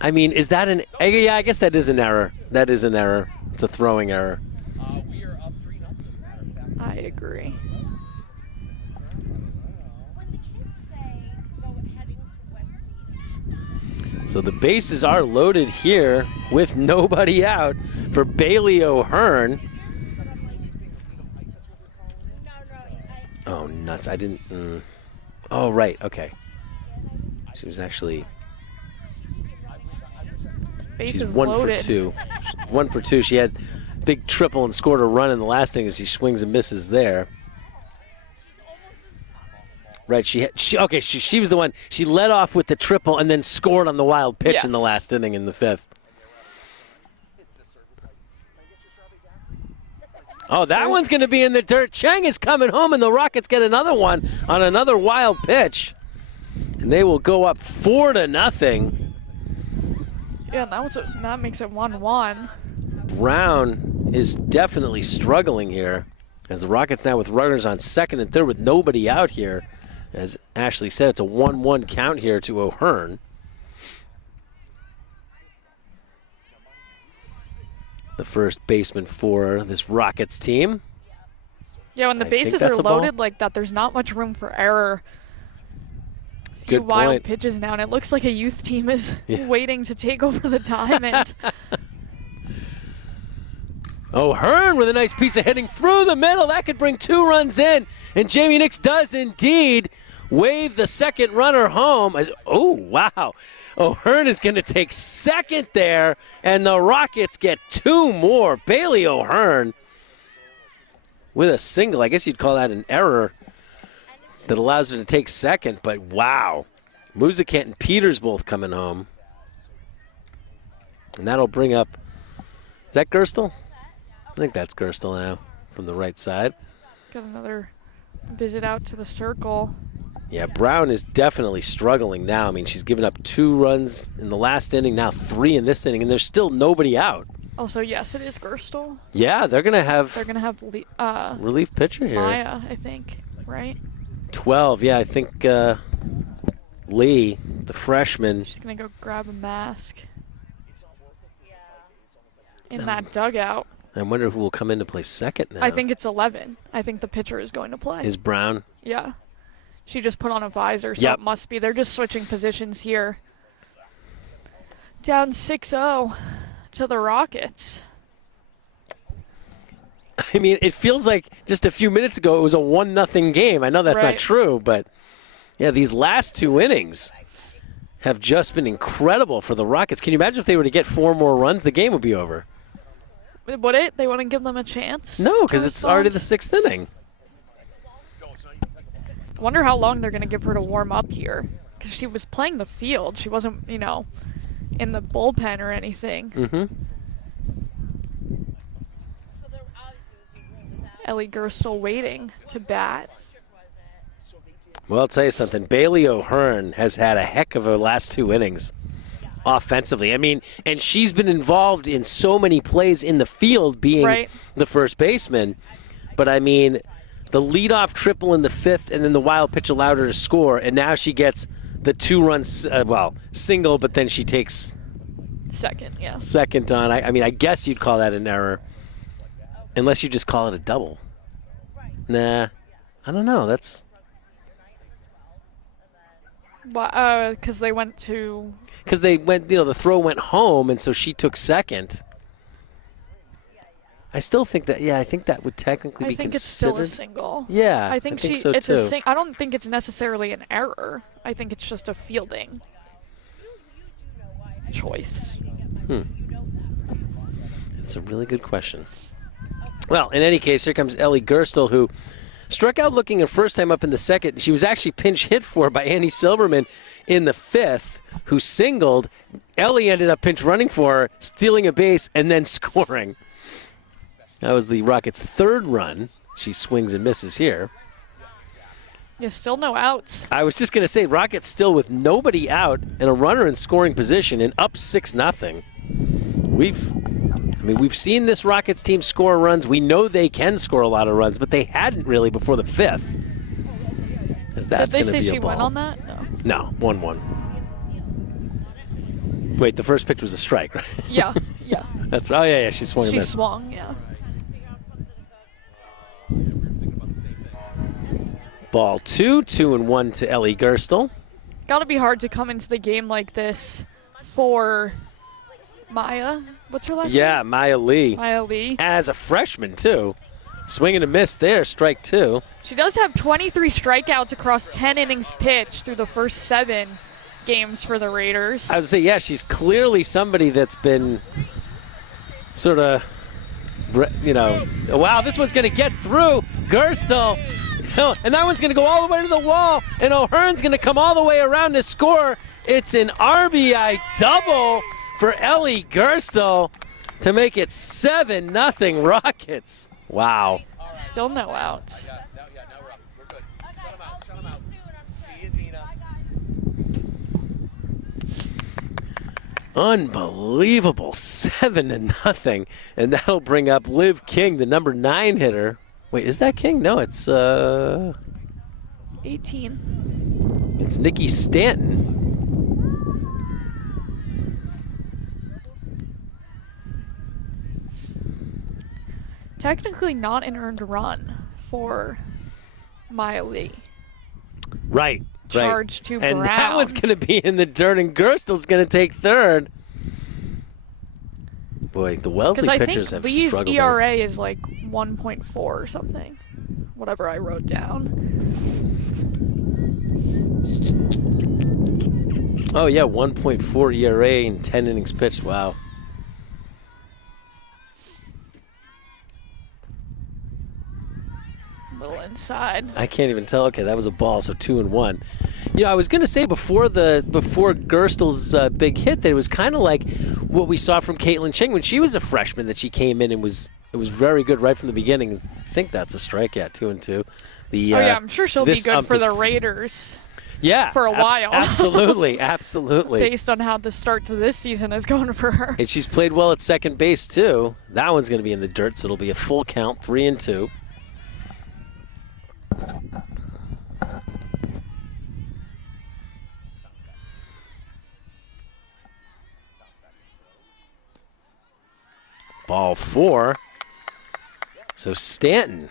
I mean, is that an... Yeah, I guess that is an error. That is an error. It's a throwing error. We are up 3-0. I agree. So the bases are loaded here with nobody out for Bailey O'Hearn. Oh, nuts. I didn't... Oh, right. Okay. She was actually... She's 1 loaded. for 2. 1 for 2. She had big triple and scored a run in the last inning as she swings and misses there. Right, she was the one. She led off with the triple and then scored on the wild pitch in the last inning in the 5th. Oh, that one's going to be in the dirt. Cheng is coming home, and the Rockets get another one on another wild pitch. And they will go up 4-0. Yeah, that makes it 1-1. Brown is definitely struggling here. As the Rockets now with runners on second and third with nobody out here. As Ashley said, it's a 1-1 count here to O'Hearn. The first baseman for this Rockets team. Yeah, when the bases are loaded like that, there's not much room for error. Few wild pitches now, and it looks like a youth team is waiting to take over the diamond. O'Hearn with a nice piece of hitting through the middle. That could bring 2 runs in. And Jamie Nix does indeed wave the second runner home. Oh, wow. O'Hearn is going to take second there, and the Rockets get 2 more. Bailey O'Hearn with a single. I guess you'd call that an error that allows her to take second, but wow. Muzikant and Peters both coming home. And that'll bring up, is that Gerstle? I think that's Gerstle now from the right side. Got another visit out to the circle. Yeah, Brown is definitely struggling now. I mean, she's given up 2 runs in the last inning, now 3 in this inning, and there's still nobody out. Also, yes, it is Gerstle. Yeah, they're going to have relief pitcher here. Maya, I think, right? 12, yeah, I think Lee, the freshman. She's going to go grab a mask in that dugout. I wonder who will come in to play second now. I think it's 11. I think the pitcher is going to play. Is Brown? Yeah. She just put on a visor, so it must be. They're just switching positions here. Down 6-0 to the Rockets. I mean, it feels like just a few minutes ago it was a 1-0 game. I know that's not true, but yeah, these last 2 innings have just been incredible for the Rockets. Can you imagine if they were to get 4 more runs, the game would be over? Would it? They wouldn't give them a chance? No, because it's already the 6th inning. I wonder how long they're going to give her to warm up here. Because she was playing the field. She wasn't, in the bullpen or anything. Mm-hmm. Ellie Gerstle waiting to bat. Well, I'll tell you something. Bailey O'Hearn has had a heck of a last 2 innings offensively. I mean, and she's been involved in so many plays in the field being the first baseman. But, I mean, the leadoff triple in the 5th and then the wild pitch allowed her to score. And now she gets the 2-run, single, but then she takes second on. I mean, I guess you'd call that an error. Unless you just call it a double. Nah, I don't know. That's because they went to. Because they went, the throw went home, and so she took second. I still think that. Yeah, I think that would technically be considered. I think it's still a single. Yeah, I think so it's too. I don't think it's necessarily an error. I think it's just a fielding choice. It's a really good question. Well, in any case, here comes Ellie Gerstle, who struck out looking her first time up in the second. She was actually pinch hit for by Annie Silverman in the 5th, who singled. Ellie ended up pinch running for her, stealing a base, and then scoring. That was the Rockets' 3rd run. She swings and misses here. Yeah, still no outs. I was just going to say, Rockets still with nobody out and a runner in scoring position and up 6-0. We've seen this Rockets team score runs. We know they can score a lot of runs, but they hadn't really before the 5th. Did they say she went on that? No, 1-1. Wait, the first pitch was a strike, right? Yeah. That's right. Oh, yeah, she swung and missed. She swung, yeah. Ball 2-1 to Ellie Gerstle. Got to be hard to come into the game like this for Maya. What's her last name? Yeah, Maya Lee. Maya Lee. As a freshman, too. Swing and a miss there, strike 2. She does have 23 strikeouts across 10 innings pitched through the first 7 games for the Raiders. I would say, yeah, she's clearly somebody that's been sort of, wow, this one's going to get through. Gerstle. And that one's going to go all the way to the wall. And O'Hearn's going to come all the way around to score. It's an RBI double for Ellie Gerstle to make it 7-0 Rockets. Wow. Still no outs. Unbelievable. 7-0. And that'll bring up Liv King, the number 9 hitter. Wait, is that King? No, it's 18. it's Nikki Stanton. Technically not an earned run for Miley. Right. Charge to And Brown. that one's going to be in the dirt, and Gerstel's going to take third. Boy, the Wellesley Because I pitchers think have Lee's struggled. ERA is like 1.4 or something. Whatever I wrote down. Oh, yeah, 1.4 ERA in 10 innings pitched. Wow. Little inside. I can't even tell. Okay, that was a ball, so 2-1. You know, I was going to say before Gerstel's big hit that it was kind of like what we saw from Caitlin Ching when she was a freshman, that she came in and it was very good right from the beginning. I think that's a strike, yeah, 2-2. Yeah, I'm sure she'll be this good ump for is- the Raiders Yeah, for a while. Absolutely, absolutely. based on how the start to this season is going for her. And she's played well at second base too. That one's going to be in the dirt, so it'll be a full count, 3-2. Ball 4. So Stanton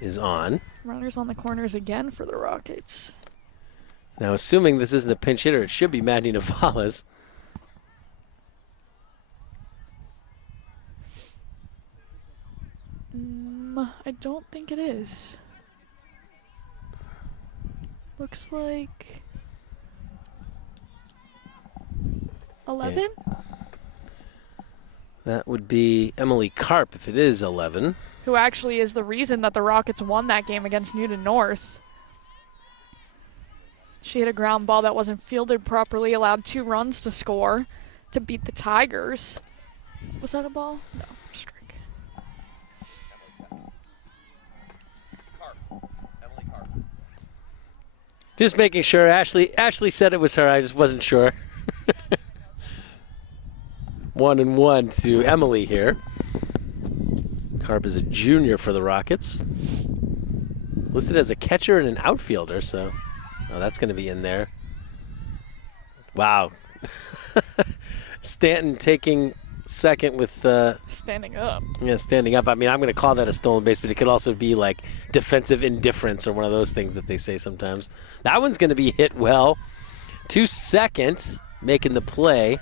is on. Runners on the corners again for the Rockets. Now, assuming this isn't a pinch hitter, it should be Maddie Navales. I don't think it is. Looks like 11? That would be Emily Karp if it is 11. Who actually is the reason that the Rockets won that game against Newton North. She hit a ground ball that wasn't fielded properly, allowed 2 runs to score to beat the Tigers. Was that a ball? No, strike. Just making sure. Ashley said it was her. I just wasn't sure. 1-1 to Emily here. Karp is a junior for the Rockets. Listed as a catcher and an outfielder, so that's going to be in there. Wow. Stanton taking second with Standing up. standing up. I mean, I'm going to call that a stolen base, but it could also be like defensive indifference or one of those things that they say sometimes. That one's going to be hit well. 2 seconds, making the play.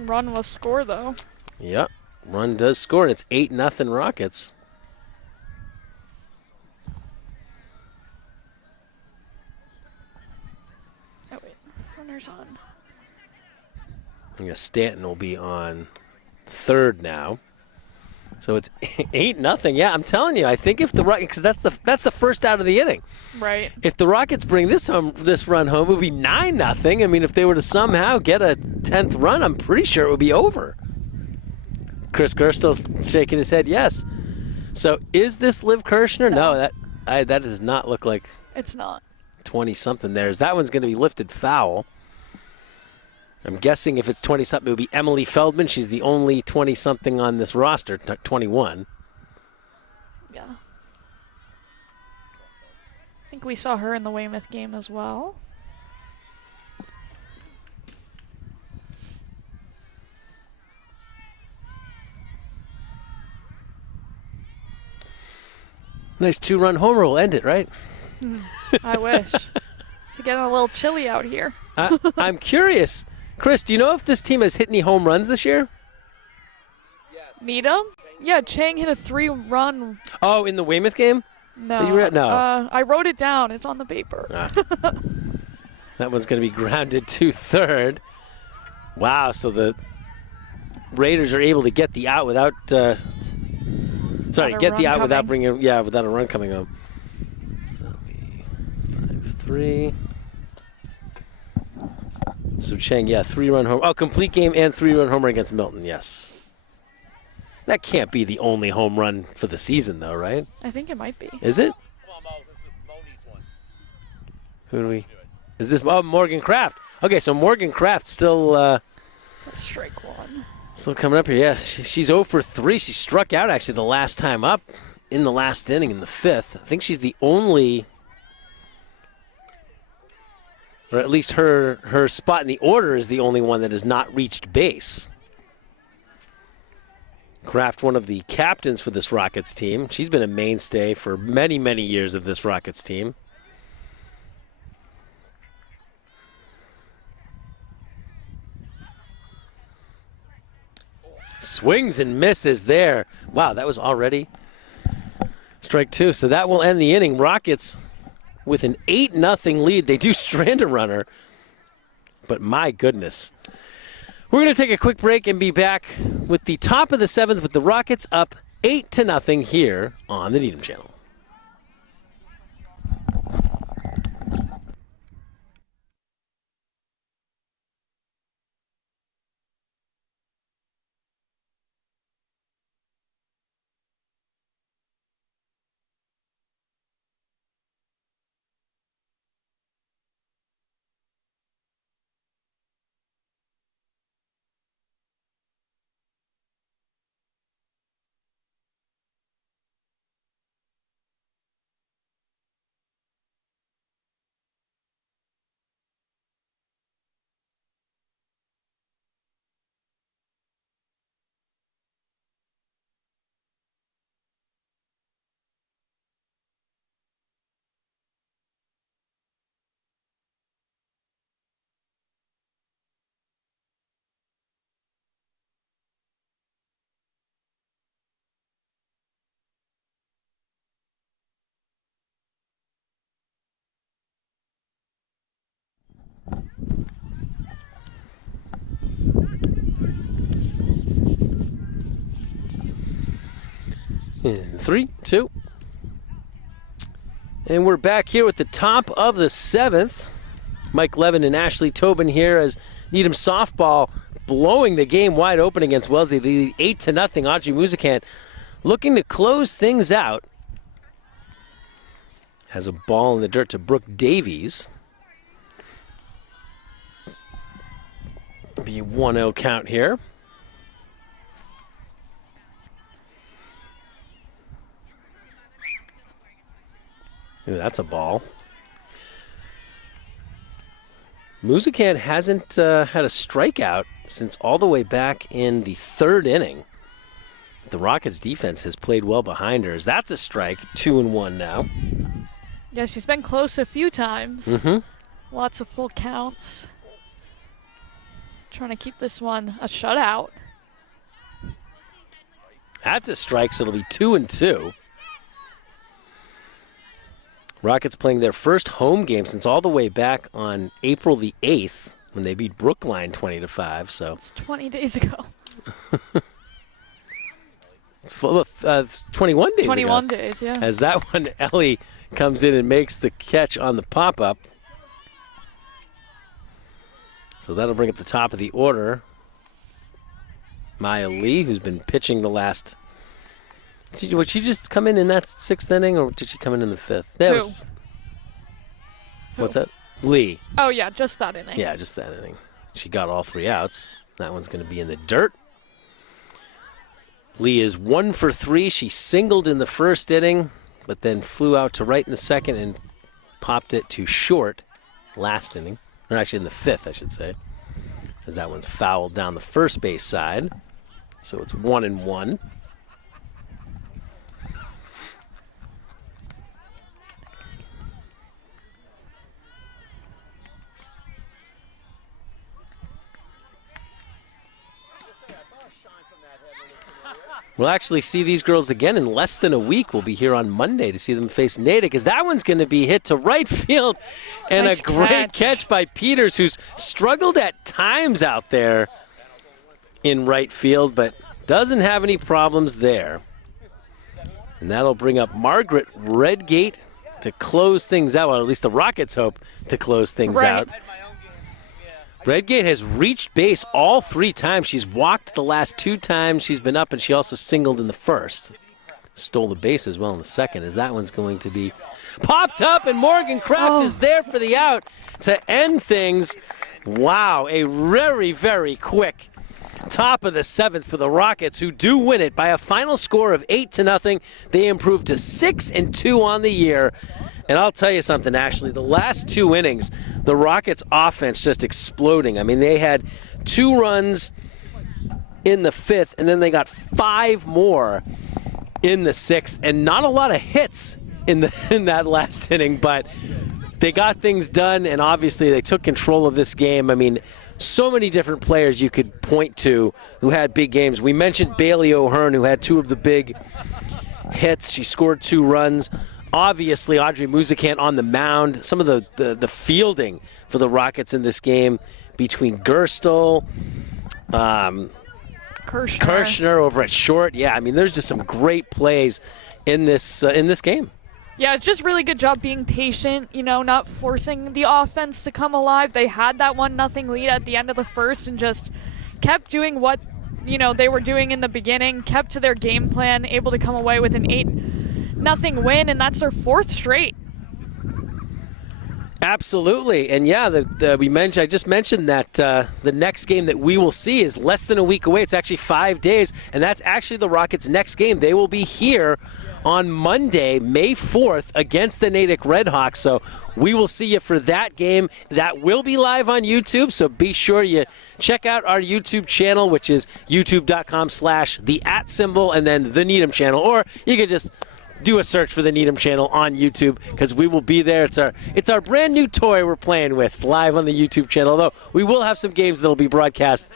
Run will score, though. Yep, run does score, and it's 8-0 Rockets. Oh, wait. Runner's on. I guess Stanton will be on third now. So it's 8-0. Yeah, I'm telling you, I think if the Rockets, because that's the first out of the inning. Right. If the Rockets bring this run home, it would be 9-0. I mean, if they were to somehow get a 10th run, I'm pretty sure it would be over. Chris Gerstel's shaking his head, yes. So is this Liv Kirshner? No, that does not look like It's not. 20-something there. That one's going to be lifted foul. I'm guessing if it's 20-something, it would be Emily Feldman. She's the only 20-something on this roster, 21. Yeah. I think we saw her in the Weymouth game as well. Nice 2-run homer will end it, right? I wish. It's getting a little chilly out here. I'm curious. Chris, do you know if this team has hit any home runs this year? Needham? Yeah, Chang hit a 3-run. Oh, in the Weymouth game? No. You were at- no. I wrote it down. It's on the paper. That one's going to be grounded to third. Wow, so the Raiders are able to get the out without Without a run coming up. So that'll be 5-3. So Chang, 3-run homer. Oh, complete game and 3-run homer against Milton, yes. That can't be the only home run for the season, though, right? I think it might be. Is it? Come on, Mo. Mo needs one. Who do we? Is this Morgan Kraft? Okay, so Morgan Kraft still That's strike 1. coming up here. Yeah, she's 0 for 3. She struck out actually the last time up in the last inning in the 5th. I think she's the only, or at least her spot in the order is the only one that has not reached base. Kraft, one of the captains for this Rockets team. She's been a mainstay for many, many years of this Rockets team. Swings and misses there. Wow, that was already strike 2. So that will end the inning. Rockets with an 8-0 lead. They do strand a runner, but my goodness. We're going to take a quick break and be back with the top of the 7th with the Rockets up 8-0 here on the Needham Channel. In 3, 2. And we're back here with the top of the 7th. Mike Levin and Ashley Tobin here as Needham softball blowing the game wide open against Wellesley. The 8-0. Audrey Musican looking to close things out. Has a ball in the dirt to Brooke Davies. Be a 1-0 count here. Ooh, that's a ball. Musican hasn't had a strikeout since all the way back in the 3rd inning. The Rockets defense has played well behind her. That's a strike, 2-1 now. Yeah, she's been close a few times. Mm-hmm. Lots of full counts. Trying to keep this one a shutout. That's a strike, so it'll be 2-2. Rockets playing their first home game since all the way back on April the 8th when they beat Brookline 20-5. So it's 20 days ago. 21 days 21 ago. days, yeah. As that one, Ellie comes in and makes the catch on the pop-up. So that'll bring up the top of the order. Maya Lee, who's been pitching the last... Would she just come in that 6th inning, or did she come in the 5th? Who? What's that? Lee. Oh, yeah, just that inning. Yeah, just that inning. She got all 3 outs. That one's going to be in the dirt. Lee is 1 for 3. She singled in the 1st inning, but then flew out to right in the 2nd and popped it to short last inning. Or actually in the 5th, I should say, as that one's fouled down the first base side. So it's 1-1. We'll actually see these girls again in less than a week. We'll be here on Monday to see them face Natick, as that one's going to be hit to right field. And nice a great catch by Peters, who's struggled at times out there in right field, but doesn't have any problems there. And that'll bring up Margaret Redgate to close things out, or at least the Rockets hope to close things out. Redgate has reached base all 3 times. She's walked the last 2 times she's been up, and she also singled in the 1st. Stole the base as well in the 2nd, as that one's going to be popped up, and Morgan Kraft is there for the out to end things. Wow, a very, very quick Top of the 7th for the Rockets, who do win it by a final score of 8-0. They improved to 6-2 on the year. And I'll tell you something, Ashley, the last 2 innings, the Rockets' offense just exploding. I mean, they had 2 runs in the 5th, and then they got 5 more in the 6th, and not a lot of hits in that last inning, but they got things done, and obviously they took control of this game. I mean, so many different players you could point to who had big games. We mentioned Bailey O'Hearn, who had 2 of the big hits. She scored 2 runs. Obviously, Audrey Muzikant on the mound. Some of the fielding for the Rockets in this game between Gerstel, Kirshner over at short. Yeah, I mean, there's just some great plays in this game. Yeah, it's just really good job being patient, not forcing the offense to come alive. They had that 1-0 lead at the end of the first and just kept doing what, they were doing in the beginning, kept to their game plan, able to come away with an 8-0 win, and that's their 4th straight. Absolutely, and yeah, I just mentioned that the next game that we will see is less than a week away. It's actually 5 days, and that's actually the Rockets' next game. They will be here on Monday, May 4th, against the Natick Redhawks. So we will see you for that game. That will be live on YouTube, so be sure you check out our YouTube channel, which is youtube.com/the@ and then the Needham channel, or you can just do a search for the Needham channel on YouTube, because we will be there. It's our brand new toy we're playing with live on the YouTube channel, although we will have some games that will be broadcast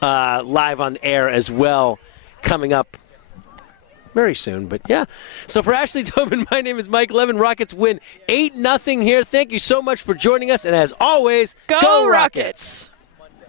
live on air as well coming up very soon. But yeah, so for Ashley Tobin, my name is Mike Levin. Rockets win 8-0 here. Thank you so much for joining us, and as always, go Rockets!